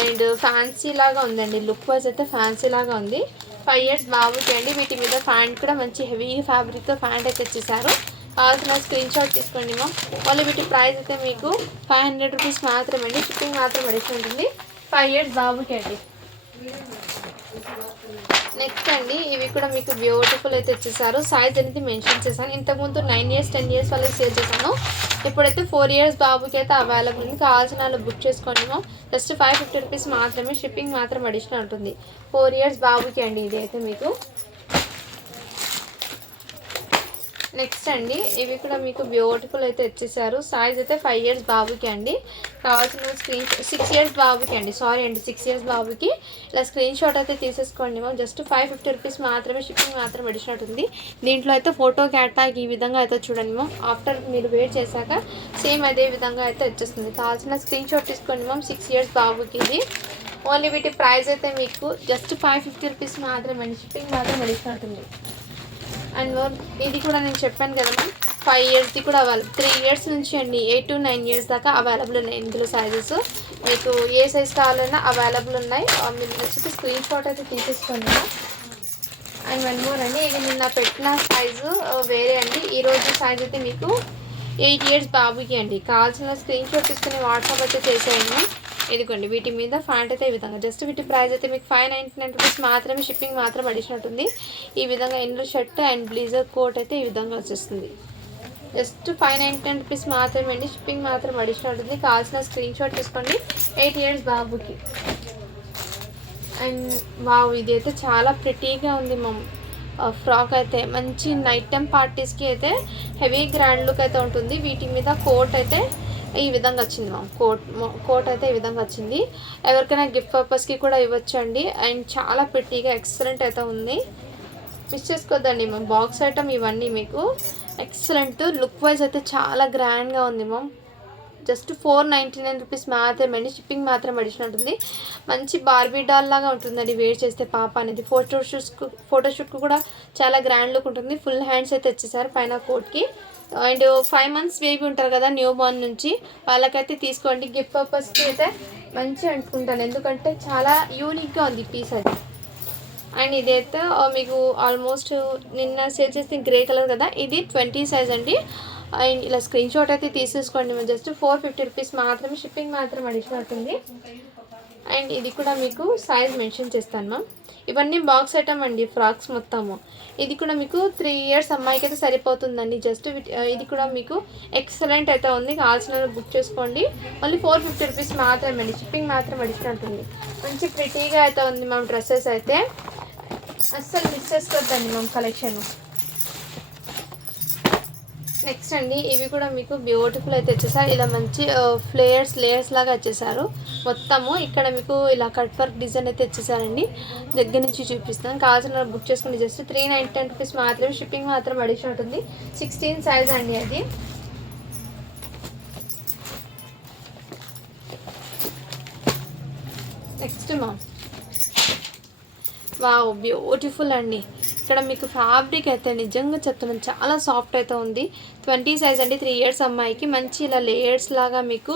అండ్ ఫ్యాన్సీ లాగా ఉందండి. లుక్ వైజ్ అయితే ఫ్యాన్సీ లాగా ఉంది. 5 ఇయర్స్ బాబుకి అండి. వీటి మీద ఫ్యాంట్ కూడా మంచి హెవీ ఫ్యాబ్రిక్తో ఫ్యాంట్ అయితే ఇచ్చేసారు. కావాల్సిన స్క్రీన్ షాట్ తీసుకోండి మ్యామ్. ఓన్లీ వీటి ప్రైస్ అయితే మీకు 500 రూపీస్ మాత్రమే అండి. షిప్పింగ్ మాత్రం అడిషన్ ఉంటుంది. 5 ఇయర్స్ బాబుకి అండి. నెక్స్ట్ అండి, ఇవి కూడా మీకు బ్యూటిఫుల్ అయితే ఇచ్చేసారు. సైజ్ అనేది మెన్షన్ చేశాను. ఇంతకుముందు 9 ఇయర్స్ 10 ఇయర్స్ వాళ్ళకి సేల్ చేశాను. ఇప్పుడైతే 4 ఇయర్స్ బాబుకి అయితే అవైలబుల్ ఉంది. కావాల్సిన వాళ్ళు బుక్ చేసుకోండి మ్యామ్. జస్ట్ 550 రూపీస్ మాత్రమే. షిప్పింగ్ మాత్రం అడిషనల్ ఉంటుంది. 4 ఇయర్స్ బాబుకి అండి ఇది అయితే మీకు. నెక్స్ట్ అండి, ఇవి కూడా మీకు బ్యూటిఫుల్ అయితే ఇచ్చేసారు. సైజ్ అయితే 5 ఇయర్స్ బాబుకి అండి. కావాల్సిన 6 ఇయర్స్ బాబుకి అండి. సారీ అండి, 6 ఇయర్స్ బాబుకి. ఇలా స్క్రీన్ షాట్ అయితే తీసేసుకోండి మ్యామ్. జస్ట్ 550 రూపీస్ మాత్రమే. షిప్పింగ్ మాత్రం అడిషనల్ ఉంది. దీంట్లో అయితే ఫోటో క్యాటాగ్ ఈ విధంగా అయితే చూడండి మ్యామ్. ఆఫ్టర్ మీరు వేర్ చేశాక సేమ్ అదే విధంగా అయితే వచ్చేస్తుంది. కావాల్సిన స్క్రీన్ షాట్ తీసుకోండి మ్యామ్. 6 ఇయర్స్ బాబుకి ఇది. ఓన్లీ వీటి ప్రైస్ అయితే మీకు జస్ట్ 550 రూపీస్ మాత్రమే అండి. షిప్పింగ్ మాత్రం అడిషనల్ ఉంటుంది. అండ్ ఇది కూడా నేను చెప్పాను కదా మ్యామ్, 5 ఇయర్స్ది కూడా అవైలబుల్. 3 ఇయర్స్ నుంచి అండి 8 to 9 ఇయర్స్ దాకా అవైలబుల్ ఉన్నాయి. ఇందులో సైజెస్ మీకు ఏ సైజ్ కావాలన్నా అవైలబుల్ ఉన్నాయి. మీరు నచ్చితే స్క్రీన్ షాట్ అయితే తీసేసుకోండి. అండ్ 1 మోర్ అండి, ఇది నిన్న పెట్టిన సైజు వేరే అండి. ఈరోజు సైజ్ అయితే మీకు 8 ఇయర్స్ బాబుకి అండి. కావాల్సిన స్క్రీన్ షాట్ తీసుకుని వాట్సాప్ అయితే చేసేయండి. ఇదిగోండి, వీటి మీద ఫ్యాంట్ అయితే ఈ విధంగా. జస్ట్ వీటి ప్రైస్ అయితే మీకు 599 రూపీస్ మాత్రమే. షిప్పింగ్ మాత్రం అడిషనల్ ఉంటుంది. ఈ విధంగా ఇందులో షర్ట్ అండ్ బ్లేజర్ కోట్ అయితే ఈ విధంగా వచ్చేస్తుంది. జస్ట్ 599 రూపీస్ మాత్రమే అండి. షిప్పింగ్ మాత్రం అడిషనల్ ఉంటుంది. కావాల్సిన స్క్రీన్ షాట్ తీసుకోండి. 8 ఇయర్స్ బాబుకి. అండ్ వావ్, ఇది అయితే చాలా ప్రిటీగా ఉంది మ్యామ్. ఫ్రాక్ అయితే మంచి నైట్ టైం పార్టీస్కి అయితే హెవీ గ్రాండ్ లుక్ అయితే ఉంటుంది. వీటి మీద కోట్ అయితే ఈ విధంగా వచ్చింది మ్యామ్. కోట్ అయితే ఈ విధంగా వచ్చింది. ఎవరికైనా గిఫ్ట్ పర్పస్కి కూడా ఇవ్వచ్చు అండి. అండ్ చాలా ప్రిటీగా ఎక్సలెంట్ అయితే ఉంది. మిస్ చేసుకోవద్దండి మ్యామ్. బాక్స్ ఐటమ్ ఇవన్నీ మీకు ఎక్సలెంట్. లుక్ వైజ్ అయితే చాలా గ్రాండ్గా ఉంది మ్యామ్. జస్ట్ 499 రూపీస్ మాత్రమే అండి. షిప్పింగ్ మాత్రం అడిషనల్ ఉంటుంది. మంచి బార్బీ డాల్ లాగా ఉంటుందండి వేర్ చేస్తే పాప అనేది. ఫోటోషూట్కు కూడా చాలా గ్రాండ్ లుక్ ఉంటుంది. ఫుల్ హ్యాండ్స్ అయితే వచ్చేసారు పైన కోట్కి. అండ్ 5 months బేబీ ఉంటారు కదా న్యూ బోర్న్ నుంచి, వాళ్ళకైతే తీసుకోండి. గిఫ్ట్ పర్పస్కి అయితే మంచిగా అనుకుంటాను, ఎందుకంటే చాలా యూనిక్గా ఉంది పీస్ అది. అండ్ ఇదైతే మీకు ఆల్మోస్ట్ నిన్న సేల్ చేసిన గ్రే కలర్ కదా, ఇది 20 సైజ్ అండి. అండ్ ఇలా స్క్రీన్ షాట్ అయితే తీసేసుకోండి. మేము జస్ట్ 450 రూపీస్ మాత్రమే. షిప్పింగ్ మాత్రం అడిషనల్ అవుతుంది. అండ్ ఇది కూడా మీకు సైజ్ మెన్షన్ చేస్తాను మ్యామ్. ఇవన్నీ బాక్స్ ఐటమ్ అండి, ఫ్రాక్స్ మొత్తము. ఇది కూడా మీకు 3 ఇయర్స్ అమ్మాయికి అయితే సరిపోతుందండి. జస్ట్ ఇది కూడా మీకు ఎక్సలెంట్ అయితే ఉంది. కావాల్సిన బుక్ చేసుకోండి. ఓన్లీ 450 రూపీస్ మాత్రమే అండి. షిప్పింగ్ మాత్రం అడిషనల్ ఉంటుంది. మంచి ప్రిటీగా అయితే ఉంది మ్యామ్. డ్రెస్సెస్ అయితే అస్సలు మిస్ చేసుకోవద్దండి మ్యామ్ కలెక్షన్. నెక్స్ట్ అండి, ఇవి కూడా మీకు బ్యూటిఫుల్ అయితే వచ్చేసారు. ఇలా మంచి లేయర్స్ లాగా వచ్చేసారు మొత్తము. ఇక్కడ మీకు ఇలా కట్ వర్క్ డిజైన్ అయితే వచ్చేసారండి. దగ్గర నుంచి చూపిస్తాను. కావాల్సిన బుక్ చేసుకుని జస్ట్ 399 రూపీస్ మాత్రమే. షిప్పింగ్ మాత్రం అడిషనల్ ఉంటుంది. 16 సైజ్ అండి అది. నెక్స్ట్ మా వావ్, బ్యూటిఫుల్ అండి. ఇక్కడ మీకు ఫ్యాబ్రిక్ అయితే నిజంగా చెప్తున్నాను చాలా సాఫ్ట్ అయితే ఉంది. 20 సైజ్ అండి. 3 ఇయర్స్ అమ్మాయికి మంచి ఇలా లేయర్స్ లాగా మీకు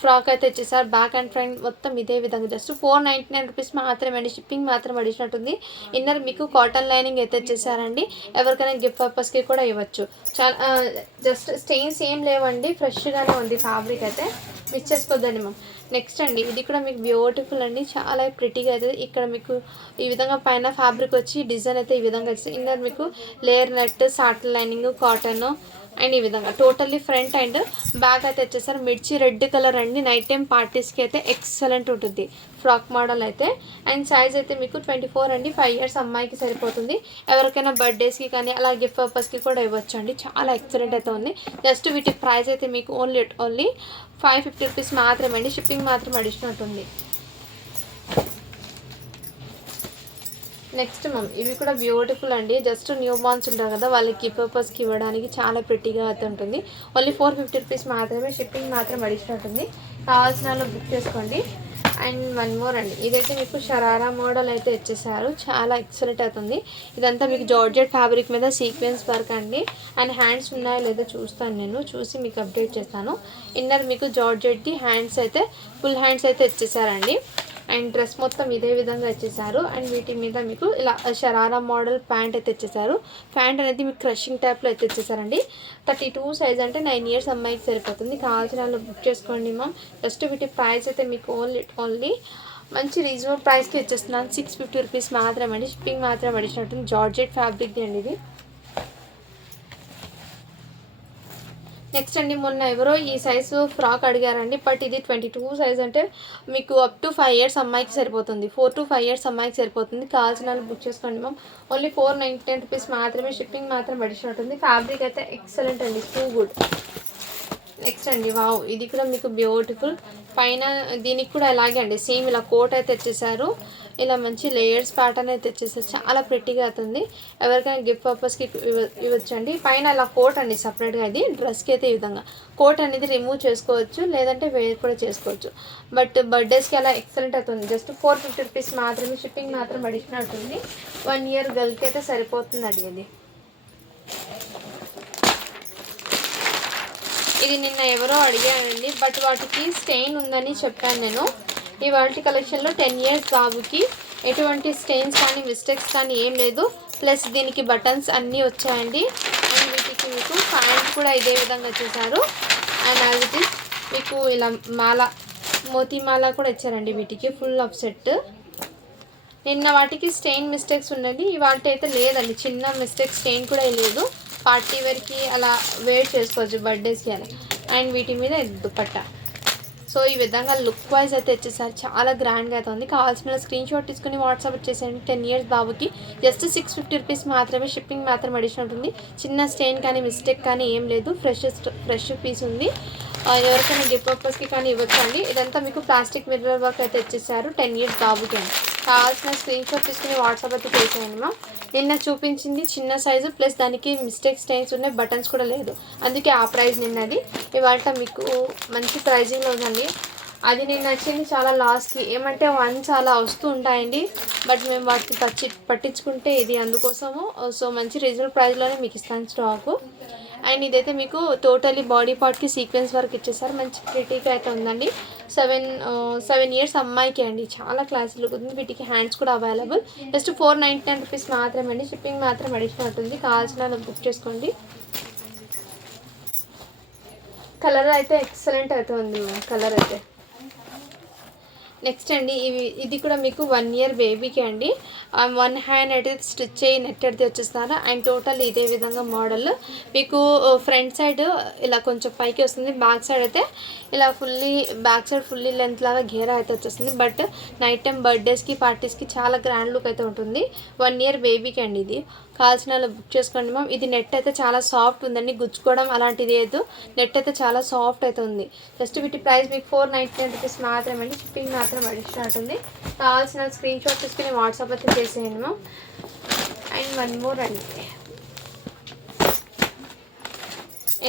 ఫ్రాక్ అయితే వచ్చేసారు. బ్యాక్ అండ్ ఫ్రంట్ మొత్తం ఇదే విధంగా. జస్ట్ 499 రూపీస్ మాత్రమే అండి. షిప్పింగ్ మాత్రం అడిషనల్ ఉంది. ఇన్నర్ మీకు కాటన్ లైనింగ్ అయితే వచ్చేసారండి. ఎవరికైనా గిఫ్ట్ పర్పస్కి కూడా ఇవ్వచ్చు. చాలా జస్ట్ స్టెయిన్స్ ఏం లేవండి, ఫ్రెష్గానే ఉంది ఫ్యాబ్రిక్ అయితే. మిస్ చేసుకోవద్దండి మ్యామ్. నెక్స్ట్ అండి, ఇది కూడా మీకు బ్యూటిఫుల్ అండి. చాలా ప్రిటీగా అవుతుంది. ఇక్కడ మీకు ఈ విధంగా పైన ఫ్యాబ్రిక్ వచ్చి డిజైన్ అయితే ఈ విధంగా వచ్చింది. ఇంకా మీకు layer net, satin lining, cotton and ఈ విధంగా టోటల్లీ ఫ్రంట్ అండ్ బ్యాక్ అయితే వచ్చేసారు మిర్చి రెడ్ కలర్ అండి. నైట్ టైం పార్టీస్కి అయితే ఎక్సలెంట్ ఉంటుంది ఫ్రాక్ మోడల్ అయితే. అండ్ సైజ్ అయితే మీకు 24 అండి. 5 ఇయర్స్ అమ్మాయికి సరిపోతుంది. ఎవరికైనా బర్త్డేస్కి కానీ అలా గిఫ్ట్ పర్పస్కి కూడా ఇవ్వచ్చు అండి. చాలా ఎక్సలెంట్ అయితే ఉంది. జస్ట్ వీటి ప్రైస్ అయితే మీకు ఓన్లీ 550 రూపీస్ మాత్రమే అండి. షిప్పింగ్ మాత్రం అడిషనల్ ఉంటుంది. నెక్స్ట్ ఇవి కూడా బ్యూటిఫుల్ అండి. జస్ట్ న్యూ బార్న్స్ ఉంటారు కదా, వాళ్ళకి పర్పస్కి ఇవ్వడానికి చాలా ప్రిటీగా అయితే ఉంటుంది. ఓన్లీ 450 రూపీస్ మాత్రమే. షిప్పింగ్ మాత్రం అడిషనల్ ఉంటుంది. కావాల్సిన వాళ్ళు బుక్ చేసుకోండి. అండ్ వన్ మోర్ అండి, ఇదైతే మీకు షరారా మోడల్ అయితే ఇచ్చేసారు. చాలా ఎక్సలెంట్ అవుతుంది. ఇదంతా మీకు జార్జెట్ ఫ్యాబ్రిక్ మీద సీక్వెన్స్ వర్క్ అండి. అండ్ హ్యాండ్స్ ఉన్నాయో లేదో చూస్తాను, నేను చూసి మీకు అప్డేట్ చేస్తాను. ఇన్నర్ మీకు జార్జెట్కి హ్యాండ్స్ అయితే ఫుల్ హ్యాండ్స్ అయితే ఇచ్చేసారండి. అండ్ డ్రెస్ మొత్తం ఇదే విధంగా ఇచ్చేసారు. అండ్ వీటి మీద మీకు ఇలా షరారా మోడల్ ప్యాంట్ అయితే ఇచ్చేసారు. ప్యాంట్ అనేది మీకు క్రషింగ్ టైప్లో అయితే ఇచ్చేసారండి. 32 సైజ్ అంటే 9 ఇయర్స్ అమ్మాయికి సరిపోతుంది. కావాల్సిన వాళ్ళు బుక్ చేసుకోండి మ్యామ్. జస్ట్ వీటి ప్రైస్ అయితే మీకు ఓన్లీ మంచి రీజనబుల్ ప్రైస్కి ఇచ్చేస్తున్నాను. 650 రూపీస్ మాత్రమే అండి. షిప్పింగ్ మాత్రం అడిషనల్ ఉంటుంది. జార్జెట్ ఫ్యాబ్రిక్ది అండి ఇది. నెక్స్ట్ అండి, మొన్న ఎవరో ఈ సైజు ఫ్రాక్ అడిగారండి. బట్ ఇది 22 సైజ్ అంటే మీకు అప్ టు 5 ఇయర్స్ అమ్మాయికి సరిపోతుంది. 4 to 5 ఇయర్స్ అమ్మాయికి సరిపోతుంది. కావాల్సిన వాళ్ళు బుక్ చేసుకోండి మ్యామ్. ఓన్లీ 499 రూపీస్ మాత్రమే. షిప్పింగ్ మాత్రం అడిషనల్ ఉంటుంది. ఫ్యాబ్రిక్ అయితే ఎక్సలెంట్ అండి, టూ గుడ్. నెక్స్ట్ అండి, వావ్, ఇది కూడా మీకు బ్యూటిఫుల్. పైన దీనికి కూడా అలాగే అండి, సేమ్ ఇలా కోట్ అయితే తెచ్చేసారు. ఇలా మంచి లేయర్స్ ప్యాటర్న్ అయితే తెచ్చేసారు. చాలా ప్రిట్టిగా అవుతుంది. ఎవరికైనా గిఫ్ట్ పర్పస్కి ఇవ్వచ్చండి. పైన ఇలా కోట్ అండి సపరేట్గా. ఇది డ్రెస్కి అయితే ఈ విధంగా కోట్ అనేది రిమూవ్ చేసుకోవచ్చు, లేదంటే వేర్ కూడా చేసుకోవచ్చు. బట్ బర్త్డేస్కి అలా ఎక్సలెంట్ అవుతుంది. జస్ట్ 450 రూపీస్ మాత్రమే. షిప్పింగ్ మాత్రం అడిషనల్ అవుతుంది. 1 ఇయర్ గర్ల్కి అయితే సరిపోతుందండి ఇది. ఇది నిన్న ఎవరో అడిగానండి, బట్ వాటికి స్టెయిన్ ఉందని చెప్పాను నేను. ఈ వాటి కలెక్షన్లో 10 ఇయర్స్ బాబుకి ఎటువంటి స్టెయిన్స్ కానీ మిస్టేక్స్ కానీ ఏం లేదు. ప్లస్ దీనికి బటన్స్ అన్నీ వచ్చాయండి. అండ్ వీటికి మీకు ప్యాంట్ కూడా ఇదే విధంగా వచ్చేసారు. అండ్ యాజ్ ఇట్ ఈస్ మీకు ఇలా మోతీ మాల కూడా ఇచ్చారండి. వీటికి ఫుల్ ఆఫ్ సెట్. నిన్న వాటికి స్టెయిన్ మిస్టేక్స్ ఉన్నది, వాటి అయితే లేదండి. చిన్న మిస్టేక్ స్టెయిన్ కూడా లేదు. పార్టీ వేర్కి అలా వేర్ చేసుకోవచ్చు, బర్త్డేస్కి అలా. అండ్ వీటి మీద దుపట్టా. సో ఈ విధంగా లుక్ వైజ్ అయితే వచ్చేసారి చాలా గ్రాండ్గా అయితే ఉంది. కావాల్సిన స్క్రీన్ షాట్ తీసుకుని వాట్సాప్ వచ్చేసేయండి. 10 ఇయర్స్ బాబుకి జస్ట్ 650 రూపీస్ మాత్రమే. షిప్పింగ్ మాత్రం అడిషనల్ ఉంటుంది. చిన్న స్టెయిన్ కానీ మిస్టేక్ కానీ ఏం లేదు. ఫ్రెష్ పీస్ ఉంది. ఎవరికైనా గిఫ్ట్ పర్పస్కి కానీ ఇవ్వచ్చు అండి. ఇదంతా మీకు ప్లాస్టిక్ మిర్రర్ వర్క్ అయితే ఇచ్చేసారు. 10 ఇయర్స్ బాబుకి అండి. కావాల్సిన స్క్రీన్ షాట్ తీసుకుని వాట్సాప్ అయితే చేసేయండి మ్యామ్. నిన్న చూపించింది చిన్న సైజు, ప్లస్ దానికి మిస్టేక్ స్టెయిన్స్ ఉన్నాయి, బటన్స్ కూడా లేదు. అందుకే ఆ ప్రైస్ నిన్నది. ఇవాళ మీకు మంచి ప్రైజింగ్లో ఉందండి. అది నేను నచ్చింది చాలా లాస్ట్కి. ఏమంటే వన్స్ అలా వస్తూ ఉంటాయండి, బట్ మేము వాటిని పట్టించుకుంటే ఇది అందుకోసము. సో మంచి రీజనబుల్ ప్రైస్లోనే మీకు ఇస్తాను స్టాకు. అండ్ ఇదైతే మీకు టోటలీ బాడీ పార్ట్కి సీక్వెన్స్ వర్క్ ఇచ్చేసారు. మంచి ప్రిటీగా అయితే ఉందండి. 7 ఇయర్స్ అమ్మాయికి అండి. చాలా క్లాస్ లుక్ ఉంది. వీటికి హ్యాండ్స్ కూడా అవైలబుల్. జస్ట్ 499 రూపీస్ మాత్రమే అండి. షిప్పింగ్ మాత్రం అడిషనల్ ఉంటుంది. కావాల్సిన బుక్ చేసుకోండి. కలర్ అయితే ఎక్సలెంట్ అయితే ఉంది. కలర్ అయితే నెక్స్ట్ అండి, ఇది కూడా మీకు 1 ఇయర్ బేబీకి అండి. 1 హ్యాండ్ అయితే స్టిచ్ అయ్యి నెట్ అయితే వచ్చేస్తారు. అండ్ టోటల్ ఇదే విధంగా మోడల్ మీకు ఫ్రంట్ సైడ్ ఇలా కొంచెం పైకి వస్తుంది. బ్యాక్ సైడ్ అయితే ఇలా బ్యాక్ సైడ్ ఫుల్లీ లెంత్ లాగా గేరా అయితే వచ్చేస్తుంది. బట్ నైట్ టైం బర్త్డేస్కి పార్టీస్కి చాలా గ్రాండ్ లుక్ అయితే ఉంటుంది. 1 ఇయర్ బేబీకి అండి ఇది. కావాల్సిన వాళ్ళు బుక్ చేసుకోండి మ్యామ్. ఇది నెట్ అయితే చాలా సాఫ్ట్ ఉందండి. గుచ్చుకోవడం అలాంటిది లేదు. నెట్ అయితే చాలా సాఫ్ట్ అయితే ఉంది. జస్ట్ వీటి ప్రైస్ మీకు 499 రూపీస్ మాత్రమే అండి. షిప్పింగ్ మాత్రం అడిషనల్ ఉంటుంది. కావాల్సిన స్క్రీన్ షాట్ తీసుకుని వాట్సాప్ అయితే చేసేయండి మ్యామ్. అండ్ 1 మోర్ అండి,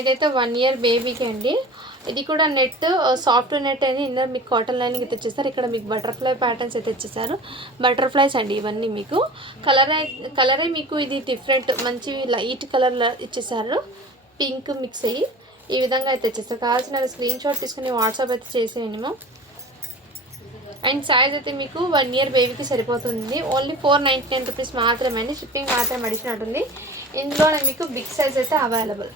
ఇదైతే 1 ఇయర్ బేబీకి అండి. ఇది కూడా నెట్ సాఫ్ట్ నెట్ అని ఇందులో మీకు కాటన్ లైనింగ్ అయితే ఇచ్చేస్తారు. ఇక్కడ మీకు బటర్ఫ్లై ప్యాటర్న్స్ అయితే ఇచ్చేసారు. బటర్ఫ్లైస్ అండి ఇవన్నీ. మీకు కలరే మీకు ఇది డిఫరెంట్ మంచి లైట్ కలర్లో ఇచ్చేసారు. పింక్ మిక్స్ అయ్యి ఈ విధంగా అయితే ఇచ్చేస్తారు. కావాల్సిన స్క్రీన్ షాట్ తీసుకుని వాట్సాప్ అయితే చేసేయండి మ్యామ్. అండ్ సైజ్ అయితే మీకు 1 ఇయర్ బేబీకి సరిపోతుంది. ఓన్లీ 499 రూపీస్ మాత్రమే అండి. షిప్పింగ్ మాత్రం అడిషనల్ ఉంటుంది. ఇందులోనే మీకు బిగ్ సైజ్ అయితే అవైలబుల్.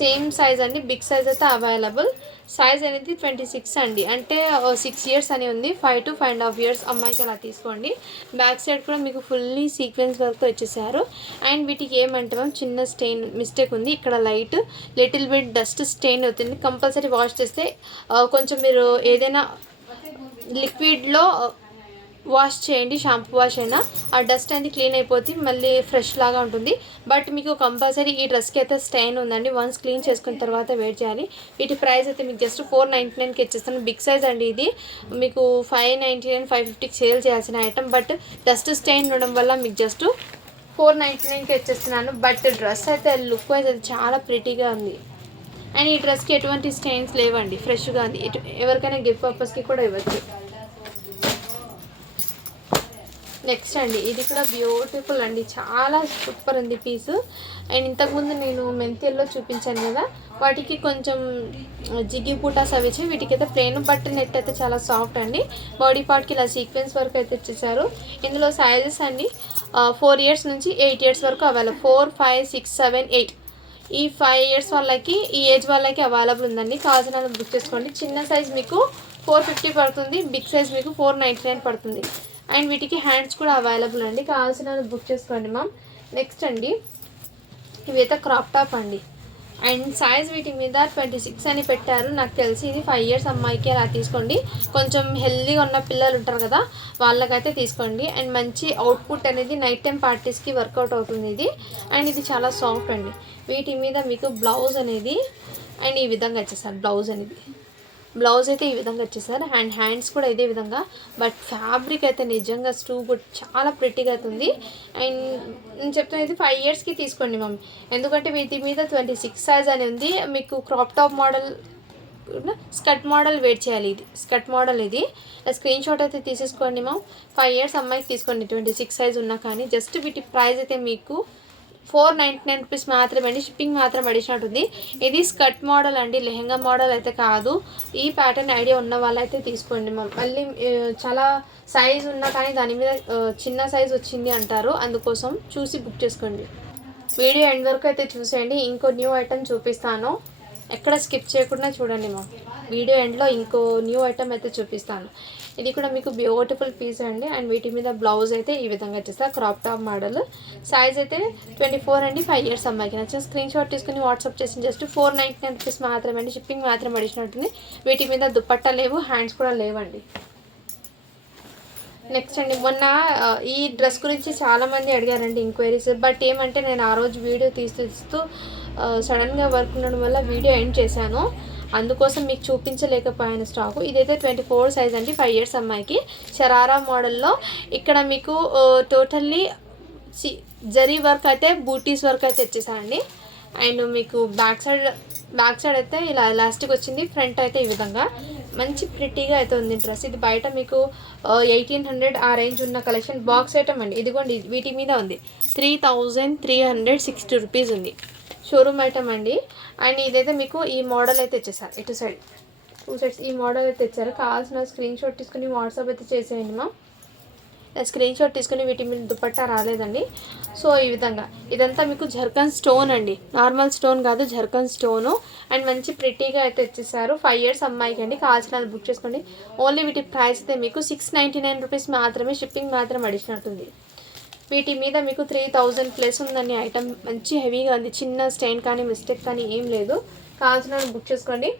సేమ్ సైజ్ అండి, బిగ్ సైజ్ అయితే అవైలబుల్. సైజ్ అనేది 26 అండి, అంటే 6 ఇయర్స్ అని ఉంది. 5 to 5.5 ఇయర్స్ అమ్మాయికి అలా తీసుకోండి. బ్యాక్ సైడ్ కూడా మీకు ఫుల్లీ సీక్వెన్స్ వర్క్ వచ్చేసారు. అండ్ వీటికి ఏమంటే మ్యామ్ చిన్న స్టెయిన్ మిస్టేక్ ఉంది, ఇక్కడ లిటిల్ బిట్ డస్ట్ స్టెయిన్ అవుతుంది. కంపల్సరీ వాష్ చేస్తే కొంచెం మీరు ఏదైనా లిక్విడ్లో వాష్ చేయండి, షాంపూ వాష్ అయినా ఆ డస్ట్ అనేది క్లీన్ అయిపోతే మళ్ళీ ఫ్రెష్ లాగా ఉంటుంది. బట్ మీకు కంపల్సరీ ఈ డ్రెస్కి అయితే స్టెయిన్ ఉందండి, వన్స్ క్లీన్ చేసుకున్న తర్వాత వేర్ చేయాలి. వీటి ప్రైస్ అయితే మీకు జస్ట్ 499కి ఇచ్చేస్తాను. బిగ్ సైజ్ అండి, ఇది మీకు 599 550కి సేల్ చేయాల్సిన ఐటమ్, బట్ డస్ట్ స్టెయిన్ ఉండడం వల్ల మీకు జస్ట్ 499కి ఇచ్చేస్తున్నాను. బట్ డ్రెస్ అయితే లుక్ వైజ్ అయితే చాలా ప్రిటీగా ఉంది. అండ్ ఈ డ్రెస్కి ఎటువంటి స్టెయిన్స్ లేవండి, ఫ్రెష్గా ఉంది. ఎవరికైనా గిఫ్ట్ పర్పస్కి కూడా ఇవ్వచ్చు. నెక్స్ట్ అండి, ఇది కూడా బ్యూటిఫుల్ అండి, చాలా సూపర్ ఉంది పీసు. అండ్ ఇంతకుముందు నేను మెంతిల్లో చూపించాను కదా, వాటికి కొంచెం జిగ్గి బూటాస్ అవి వచ్చి, వీటికి అయితే ప్లెయిన్, బట్ నెట్ అయితే చాలా సాఫ్ట్ అండి. బాడీ పార్ట్కి ఇలా సీక్వెన్స్ వరకు అయితే ఇచ్చేసారు. ఇందులో సైజెస్ అండి 4 ఇయర్స్ నుంచి 8 ఇయర్స్ వరకు అవైలబుల్. 4, 5, 6, 7, 8 ఈ 5 ఇయర్స్ వాళ్ళకి, ఈ ఏజ్ వాళ్ళకి అవైలబుల్ ఉందండి. కావాల్సిన బుక్ చేసుకోండి. చిన్న సైజ్ మీకు 450 పడుతుంది, బిగ్ సైజ్ మీకు 499 పడుతుంది. అండ్ వీటికి హ్యాండ్స్ కూడా అవైలబుల్ అండి, కావాల్సిన బుక్ చేసుకోండి మ్యామ్. నెక్స్ట్ అండి, ఇవైతే క్రాప్ టాప్ అండి. అండ్ సైజ్ వీటి మీద 26 అని పెట్టారు, నాకు తెలిసి ఇది 5 ఇయర్స్ అమ్మాయికి అలా తీసుకోండి. కొంచెం హెల్దీగా ఉన్న పిల్లలు ఉంటారు కదా, వాళ్ళకైతే తీసుకోండి. అండ్ మంచి అవుట్పుట్ అనేది నైట్ టైం పార్టీస్కి వర్కౌట్ అవుతుంది ఇది. అండ్ ఇది చాలా సాఫ్ట్ అండి. వీటి మీద మీకు బ్లౌజ్ అనేది అండ్ ఈ విధంగా వచ్చేసారు. బ్లౌజ్ అయితే ఈ విధంగా వచ్చేసారు. అండ్ హ్యాండ్స్ కూడా ఇదే విధంగా. బట్ ఫ్యాబ్రిక్ అయితే నిజంగా గుడ్, చాలా ప్రిటీగా అవుతుంది. అండ్ నేను చెప్తాను, ఇది 5 ఇయర్స్కి తీసుకోండి మమ్మీ, ఎందుకంటే వీటి మీద 26 సైజ్ అని ఉంది. మీకు crop top model, skirt model wait చేయాలి. ఇది స్కర్ట్ మోడల్, ఇది స్క్రీన్ షాట్ అయితే తీసేసుకోండి మ్యామ్. 5 ఇయర్స్ అమ్మాయికి తీసుకోండి, 26 సైజ్ ఉన్నా కానీ. జస్ట్ వీటి ప్రైస్ అయితే మీకు 499 రూపీస్ మాత్రమే అండి, షిప్పింగ్ మాత్రం అడిషనల్ ఉంది. ఇది స్కర్ట్ మోడల్ అండి, లెహెంగా మోడల్ అయితే కాదు. ఈ ప్యాటర్న్ ఐడియా ఉన్న వాళ్ళు అయితే తీసుకోండి. మళ్ళీ చాలా సైజ్ ఉన్నా కానీ దాని మీద చిన్న సైజ్ వచ్చింది అంటారు, అందుకోసం చూసి బుక్ చేసుకోండి. వీడియో ఎండ్ వరకు అయితే చూసేయండి, ఇంకో న్యూ ఐటమ్ చూపిస్తాను, ఎక్కడ స్కిప్ చేయకుండా చూడండి వీడియో ఎండ్లో ఇంకో న్యూ ఐటమ్ అయితే చూపిస్తాను. ఇది కూడా మీకు బ్యూటిఫుల్ పీస్ అండి. అండ్ వీటి మీద బ్లౌజ్ అయితే ఈ విధంగా వచ్చేస్తారు, క్రాప్ టాప్ మోడల్. సైజ్ అయితే 24 అండి, 5 ఇయర్స్ అమ్మాయికి. నచ్చిన స్క్రీన్ షాట్ తీసుకుని వాట్సాప్ చేసి జస్ట్ 499 రూపీస్ మాత్రమే అండి, షిప్పింగ్ మాత్రం అడిషనల్ ఉంటుంది. వీటి మీద దుపట్టా లేవు, హ్యాండ్స్ కూడా లేవండి. నెక్స్ట్ అండి, మొన్న ఈ డ్రెస్ గురించి చాలామంది అడిగారండి ఎంక్వైరీస్, బట్ ఏమంటే నేను ఆ రోజు వీడియో తీస్తూ సడన్గా వర్క్ ఉండడం వల్ల వీడియో ఎండ్ చేశాను, అందుకోసం మీకు చూపించలేకపోయాను స్టాకు. ఇదైతే 24 సైజ్ అండి, 5 ఇయర్స్ అమ్మాయికి. షరారా మోడల్లో ఇక్కడ మీకు టోటల్లీ జరీ వర్క్ అయితే, బూటీస్ వర్క్ అయితే వచ్చేసాయండి. అండ్ మీకు బ్యాక్ సైడ్ అయితే ఇలా ఎలాస్టిక్ వచ్చింది, ఫ్రంట్ అయితే ఈ విధంగా మంచి ప్రిటీగా అయితే ఉంది డ్రెస్. ఇది బయట మీకు 1800 ఆ రేంజ్ ఉన్న కలెక్షన్ బాక్స్ ఐటమ్ అండి. ఇదిగోండి, వీటి మీద ఉంది 3360 రూపీస్ ఉంది, షోరూమ్ ఐటమ్ అండి. అండ్ ఇదైతే మీకు ఈ మోడల్ అయితే ఇచ్చేసారు, ఇటు సైడ్ 2 సైడ్స్ ఈ మోడల్ అయితే ఇచ్చారు. కావాల్సిన స్క్రీన్ షాట్ తీసుకుని వాట్సాప్ అయితే చేసేయండి మా. స్క్రీన్ షాట్ తీసుకుని వీటి మీద దుపట్టా రాలేదండి. సో ఈ విధంగా ఇదంతా మీకు జర్కన్ స్టోన్ అండి, నార్మల్ స్టోన్ కాదు, జర్కన్ స్టోను. అండ్ మంచి ప్రిటీగా అయితే ఇచ్చేసారు. 5 ఇయర్స్ అమ్మాయికి అండి, కావాల్సిన బుక్ చేసుకోండి. ఓన్లీ వీటి ప్రైస్ అయితే మీకు 699 రూపీస్ మాత్రమే, షిప్పింగ్ మాత్రం అడిషనల్ ఉంది. వీటి మీద మీకు 3000 ప్లస్ ఉందండి ఐటమ్, మంచి హెవీగా ఉంది, చిన్న స్టెయిన్ కానీ మిస్టేక్ కానీ ఏం లేదు. కావాల్సిన బుక్ చేసుకోండి.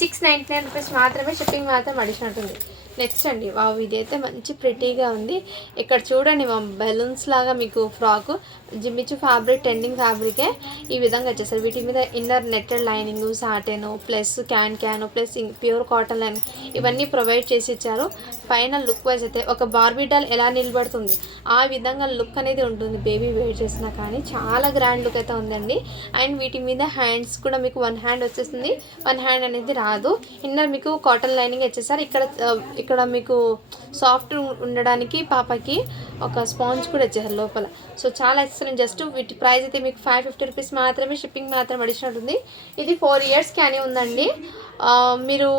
699 రూపీస్ మాత్రమే, షిప్పింగ్ మాత్రం అడిషనల్ ఉంది. నెక్స్ట్ అండి, వావ్, ఇదైతే మంచి ప్రిటీగా ఉంది. ఇక్కడ చూడండి బెలూన్స్ లాగా మీకు ఫ్రాక్, జిమ్మిచ్చు ఫ్యాబ్రిక్, టెండింగ్ ఫ్యాబ్రికే ఈ విధంగా వచ్చేసారు. వీటి మీద inner netted lining, satin plus can plus pure cotton line ఇవన్నీ ప్రొవైడ్ చేసి ఇచ్చారు. పైన లుక్ వైజ్ అయితే ఒక బార్బీ డాల్ ఎలా నిలబడుతుంది ఆ విధంగా లుక్ అనేది ఉంటుంది, బేబీ వేర్ చేసినా కానీ చాలా గ్రాండ్ లుక్ అయితే ఉందండి. అండ్ వీటి మీద హ్యాండ్స్ కూడా మీకు 1 హ్యాండ్ వచ్చేస్తుంది, 1 హ్యాండ్ అనేది రాదు. ఇన్నర్ మీకు కాటన్ లైనింగ్ వచ్చేసారు. ఇక్కడ మీకు సాఫ్ట్ ఉండడానికి పాపకి ఒక స్పాంజ్ కూడా ఇచ్చారు లోపల. సో చాలా ఎక్సలెంట్. జస్ట్ వీటి ప్రైస్ అయితే మీకు 550 రూపీస్ మాత్రమే, షిప్పింగ్ మాత్రం అడిషనల్ ఉంది. ఇది 4 ఇయర్స్కి అని ఉందండి. మీరు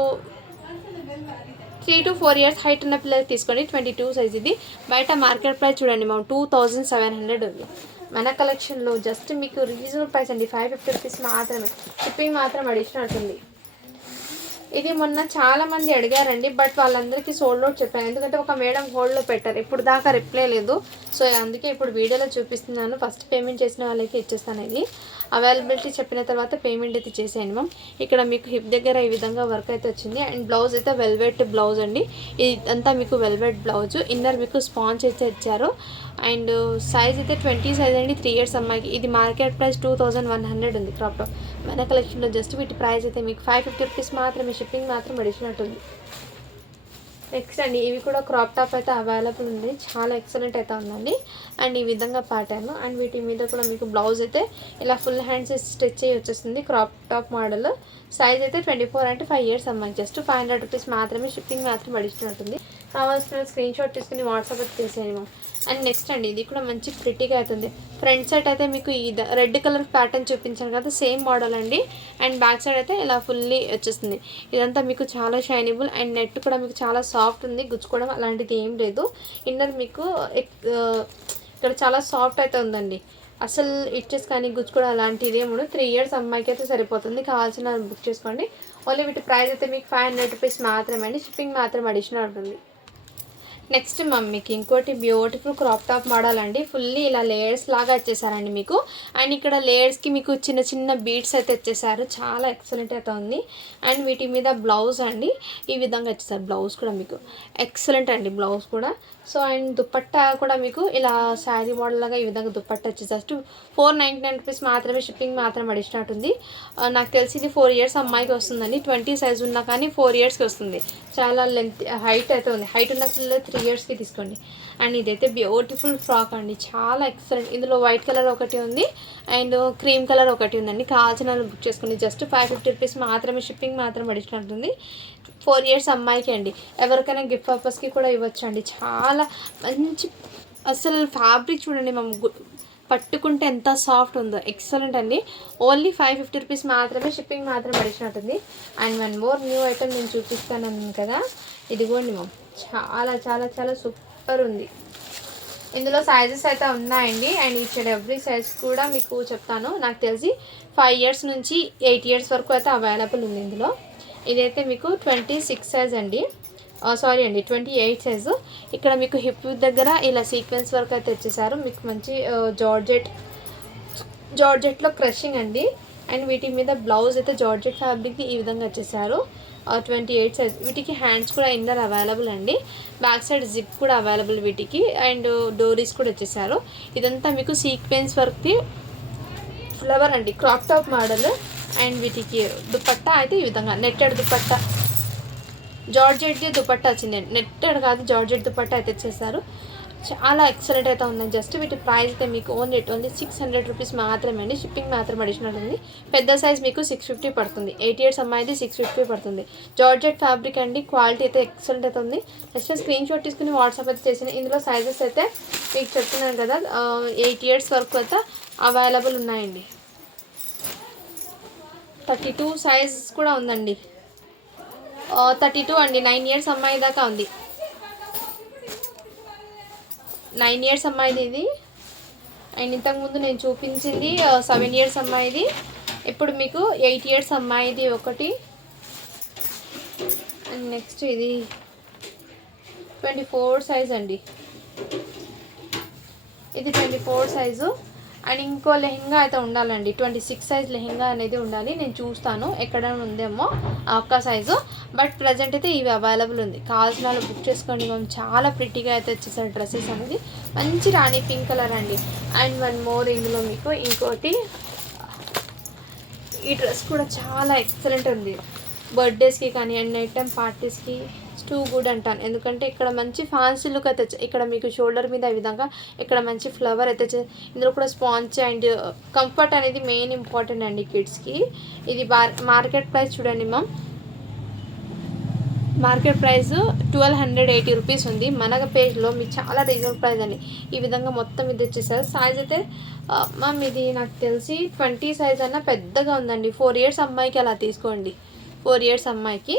3 to 4 ఇయర్స్ హైట్ ఉన్న పిల్లలకి తీసుకోండి. 22 సైజ్ ఇది. బయట మార్కెట్ ప్రైస్ చూడండి 2700 ఉంది. మన కలెక్షన్లో జస్ట్ మీకు రీజనబుల్ ప్రైస్ అండి, 550 రూపీస్ మాత్రమే, షిప్పింగ్ మాత్రం అడిషనల్ ఉంది. ఇది మొన్న చాలామంది అడిగారండి, బట్ వాళ్ళందరికీ సోల్డ్ అవుట్ చెప్పాను. ఎందుకంటే ఒక మేడం హోల్డ్లో పెట్టారు, ఇప్పుడు దాకా రిప్లై లేదు. సో అందుకే ఇప్పుడు వీడియోలో చూపిస్తున్నాను. ఫస్ట్ పేమెంట్ చేసిన వాళ్ళకి ఇచ్చేస్తాను. ఇది అవైలబిలిటీ చెప్పిన తర్వాత పేమెంట్ అయితే చేసేయండి మ్యామ్. ఇక్కడ మీకు హిప్ దగ్గర ఈ విధంగా వర్క్ అయితే వచ్చింది. అండ్ బ్లౌజ్ అయితే వెల్వెట్ బ్లౌజ్ అండి. ఇదంతా మీకు వెల్వెట్ బ్లౌజ్. ఇన్నర్ మీకు స్పాంజ్ అయితే ఇచ్చారు. అండ్ సైజ్ అయితే 20 సైజ్ అండి, 3 ఇయర్స్ అమ్మాయికి. ఇది మార్కెట్ ప్రైస్ 2100 ఉంది క్రాప్ టాప్. మన కలెక్షన్లో జస్ట్ వీటి ప్రైస్ అయితే మీకు 550 రూపీస్ మాత్రమే, షిప్పింగ్ మాత్రం అడిషనల్ ఉంది. నెక్స్ట్ అండి, ఇవి కూడా క్రాప్ టాప్ అయితే అవైలబుల్ ఉంది. చాలా ఎక్సలెంట్ అయితే ఉందండి. అండ్ ఈ విధంగా ప్యాటర్న్, అండ్ వీటి మీద కూడా మీకు బ్లౌజ్ అయితే ఇలా ఫుల్ హ్యాండ్స్ స్టిచ్ అయ్యి వచ్చేస్తుంది. Crop top model. సైజ్ అయితే 24 అంటే 5 ఇయర్స్ అమ్మాయి. జస్ట్ 500 రూపీస్ మాత్రమే, షిప్పింగ్ మాత్రం అడిషనల్ ఉంటుంది. కావాల్సిన స్క్రీన్ షాట్ తీసుకుని వాట్సాప్ అయితే చేసేయండి. అండ్ నెక్స్ట్ అండి, ఇది కూడా మంచి ప్రిటీగా అవుతుంది. ఫ్రంట్ సైడ్ అయితే మీకు ఈ రెడ్ కలర్ ప్యాటర్న్ చూపించాను కదా, సేమ్ మోడల్ అండి. అండ్ బ్యాక్ సైడ్ అయితే ఇలా ఫుల్లీ వచ్చేస్తుంది. ఇదంతా మీకు చాలా షైనబుల్. అండ్ నెట్ కూడా మీకు చాలా సాఫ్ట్ ఉంది, గుచ్చుకోవడం అలాంటిది ఏం లేదు. ఇన్నర్ మీకు ఇక్కడ చాలా సాఫ్ట్ అయితే ఉందండి. అసలు ఇచ్చేసి కానీ గుచ్చుకోవడం అలాంటిది ఏమో. 3 ఇయర్స్ అమ్మాయికి అయితే సరిపోతుంది. కావాల్సిన బుక్ చేసుకోండి. ఓన్లీ వీటి ప్రైస్ అయితే మీకు 500 రూపీస్ మాత్రమే అండి, షిప్పింగ్ మాత్రం అడిషనల్ ఉంటుంది. నెక్స్ట్ మమ్మీకి ఇంకోటి బ్యూటిఫుల్ క్రాప్ టాప్ మోడల్ అండి. ఫుల్లీ ఇలా లేయర్స్ లాగా వచ్చేసారండి మీకు. అండ్ ఇక్కడ లేయర్స్కి మీకు చిన్న చిన్న బీడ్స్ అయితే వచ్చేసారు. చాలా ఎక్సలెంట్ అయితే ఉంది. అండ్ వీటి మీద బ్లౌజ్ అండి ఈ విధంగా వచ్చేసారు. బ్లౌజ్ కూడా మీకు ఎక్సలెంట్ అండి, బ్లౌజ్ కూడా. సో అండ్ దుపట్టా కూడా మీకు ఇలా శారీ మోడల్ లాగా ఈ విధంగా దుపట్టా వచ్చేసి 499 రూపీస్ మాత్రమే, షిప్పింగ్ మాత్రం అడిషనల్ ఉంది. నాకు తెలిసి ఇది 4 ఇయర్స్ అమ్మాయికి వస్తుందండి. 20 సైజ్ ఉన్నా కానీ 4 ఇయర్స్కి వస్తుంది. చాలా లెంత్ హైట్ అయితే ఉంది. హైట్ ఉన్న పిల్లలు 3 ఇయర్స్కి తీసుకోండి. అండ్ ఇదైతే బ్యూటిఫుల్ ఫ్రాక్ అండి, చాలా ఎక్సలెంట్. ఇందులో వైట్ కలర్ ఒకటి ఉంది అండ్ క్రీమ్ కలర్ ఒకటి ఉందండి. కావాల్సిన బుక్ చేసుకోండి. జస్ట్ 550 రూపీస్ మాత్రమే, షిప్పింగ్ మాత్రం అడిషనల్ ఉంటుంది. 4 ఇయర్స్ అమ్మాయికి అండి. ఎవరికైనా గిఫ్ట్ పర్పస్కి కూడా ఇవ్వచ్చు అండి. చాలా మంచి అసలు ఫ్యాబ్రిక్ చూడండి మనం పట్టుకుంటే ఎంత సాఫ్ట్ ఉందో, ఎక్సలెంట్ అండి. ఓన్లీ 550 రూపీస్ మాత్రమే, షిప్పింగ్ మాత్రం అడిషనల్ ఉంటుంది. And one more new item నేను చూపిస్తాను కదా, ఇదిగోండి మ్యామ్. చాలా చాలా చాలా సూపర్ ఉంది. ఇందులో సైజెస్ అయితే ఉన్నాయండి. అండ్ ఇక్కడ ఎవ్రీ సైజ్ కూడా మీకు చెప్తాను. నాకు తెలిసి 5 ఇయర్స్ నుంచి 8 ఇయర్స్ వరకు అయితే అవైలబుల్ ఉంది ఇందులో. ఇదైతే మీకు 26 సైజ్ అండి, సారీ అండి 28 సైజు. ఇక్కడ మీకు హిప్ దగ్గర ఇలా సీక్వెన్స్ వర్క్ అయితే వచ్చేసారు. మీకు మంచి జార్జెట్లో క్రషింగ్ అండి. అండ్ వీటి మీద బ్లౌజ్ అయితే జార్జెట్ ఫ్యాబ్రిక్కి ఈ విధంగా వచ్చేసారు. 28 సైజ్. వీటికి హ్యాండ్స్ కూడా ఇన్నర్ అవైలబుల్ అండి. బ్యాక్ సైడ్ జిప్ కూడా అవైలబుల్ వీటికి. అండ్ డోరీస్ కూడా వచ్చేసారు. ఇదంతా మీకు సీక్వెన్స్ వర్క్కి ఫ్లవర్ అండి, క్రాప్ టాప్ మోడల్. అండ్ వీటికి దుపట్టా అయితే ఈ విధంగా నెట్టెడ్ దుపట్టా, జార్జెట్ది దుపట్టా వచ్చిందండి. నెట్టెడ్ కాదు, జార్జెట్ దుపట్టా అయితే వచ్చేసారు. చాలా ఎక్సలెంట్ అయితే ఉందండి. జస్ట్ వీటి ప్రైస్ అయితే మీకు ఓన్లీ 600 రూపీస్ మాత్రమే అండి, షిప్పింగ్ మాత్రం అడిషనల్ ఉంది. పెద్ద సైజ్ మీకు 650 పడుతుంది. 8 ఇయర్స్ అమ్మాయిది 650 పడుతుంది. జార్జెట్ ఫ్యాబ్రిక్ అండి, క్వాలిటీ అయితే ఎక్సలెంట్ అయితే ఉంది. నెక్స్ట్ స్క్రీన్ షాట్ తీసుకుని వాట్సాప్ అయితే చేసిన. ఇందులో సైజెస్ అయితే మీకు చెప్తున్నాను కదా, 8 ఇయర్స్ వరకు అయితే అవైలబుల్ ఉన్నాయండి. 32 సైజ్ కూడా ఉందండి. 32 అండి, 9 ఇయర్స్ అమ్మాయి దాకా ఉంది. 9 ఇయర్స్ అమ్మాయిది ఇది. అండ్ ఇంతకుముందు నేను చూపించింది 7 ఇయర్స్ అమ్మాయిది. ఇప్పుడు మీకు 8 ఇయర్స్ అమ్మాయిది ఒకటి. అండ్ నెక్స్ట్ ఇది 24 సైజ్ అండి, ఇది 24 సైజు. అండ్ ఇంకో లెహెంగా అయితే ఉండాలండి, 26 సైజ్ లెహెంగా అనేది ఉండాలి. నేను చూస్తాను ఎక్కడ ఉందేమో ఆ ఒక్క సైజు. బట్ ప్రజెంట్ అయితే ఇవి అవైలబుల్ ఉంది. కావాల్సిన వాళ్ళు బుక్ చేసుకోండి. మేము చాలా ప్రిటీగా అయితే వచ్చేసారు డ్రెస్సెస్ అనేది. మంచి రాణి పింక్ కలర్ అండి. అండ్ వన్ మోర్ ఇందులో మీకు ఇంకోటి, ఈ డ్రెస్ కూడా చాలా ఎక్సలెంట్ ఉంది. బర్త్డేస్కి కానీ అండ్ నైట్ టైం పార్టీస్కి టూ గుడ్ అంటాను. ఎందుకంటే ఇక్కడ మంచి ఫ్యాన్సీ లుక్ అయితే ఇక్కడ మీకు షోల్డర్ మీద ఈ విధంగా ఇక్కడ మంచి ఫ్లవర్ అయితే ఇందులో కూడా స్పాంజ్ అండ్ కంఫర్ట్ అనేది మెయిన్ ఇంపార్టెంట్ అండి కిడ్స్కి. ఇది మార్కెట్ ప్రైస్ చూడండి మ్యామ్, మార్కెట్ ప్రైస్ 1280 రూపీస్ ఉంది. మన పేజ్లో మీకు చాలా రీజనబుల్ ప్రైస్ అండి. ఈ విధంగా మొత్తం ఇది వచ్చేసారు. సైజ్ అయితే మ్యామ్ ఇది నాకు తెలిసి 20 సైజ్ అన్న పెద్దగా ఉందండి. 4 ఇయర్స్ అమ్మాయికి అలా తీసుకోండి, 4 ఇయర్స్ అమ్మాయికి.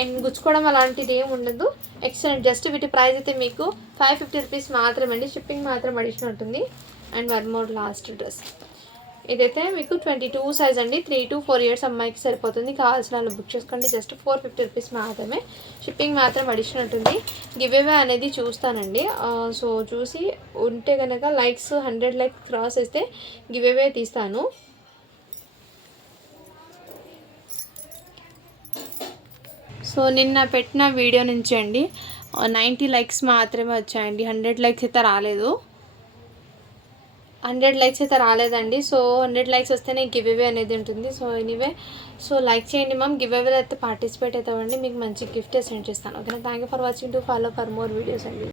అండ్ గుచ్చుకోవడం అలాంటిది ఏమి ఉండదు, ఎక్సలెంట్. జస్ట్ వీటి ప్రైస్ అయితే మీకు 550 రూపీస్ మాత్రమే అండి, షిప్పింగ్ మాత్రం అడిషనల్ ఉంటుంది. And one more last dress, ఇదైతే మీకు 22 సైజ్ అండి. 3 to 4 ఇయర్స్ అమ్మాయికి సరిపోతుంది. కావాల్సిన వాళ్ళు బుక్ చేసుకోండి. జస్ట్ 450 రూపీస్ మాత్రమే. షిప్పింగ్ మాత్రం అడిషనల్ ఉంటుంది. గివ్ అవే అనేది చూస్తానండి. సో చూసి ఉంటే కనుక లైక్స్ 100 లైక్స్ క్రాస్ అయితే గివ్ అవే తీస్తాను. సో నిన్న పెట్టిన వీడియో నుంచి అండి 90 లైక్స్ మాత్రమే వచ్చాయండి. 100 లైక్స్ అయితే రాలేదు. 100 లైక్స్ అయితే రాలేదండి. సో 100 లైక్స్ వస్తేనే గివ్ అవే అనేది ఉంటుంది. సో ఎనీవే సో లైక్ చేయండి మ్యామ్. గివ్ అవేలో అయితే పార్టిసిపేట్ అవుతామండి. మీకు మంచి గిఫ్ట్ సెండ్ చేస్తాను. ఓకేనా. Thank you for watching. To follow for more videos అండి.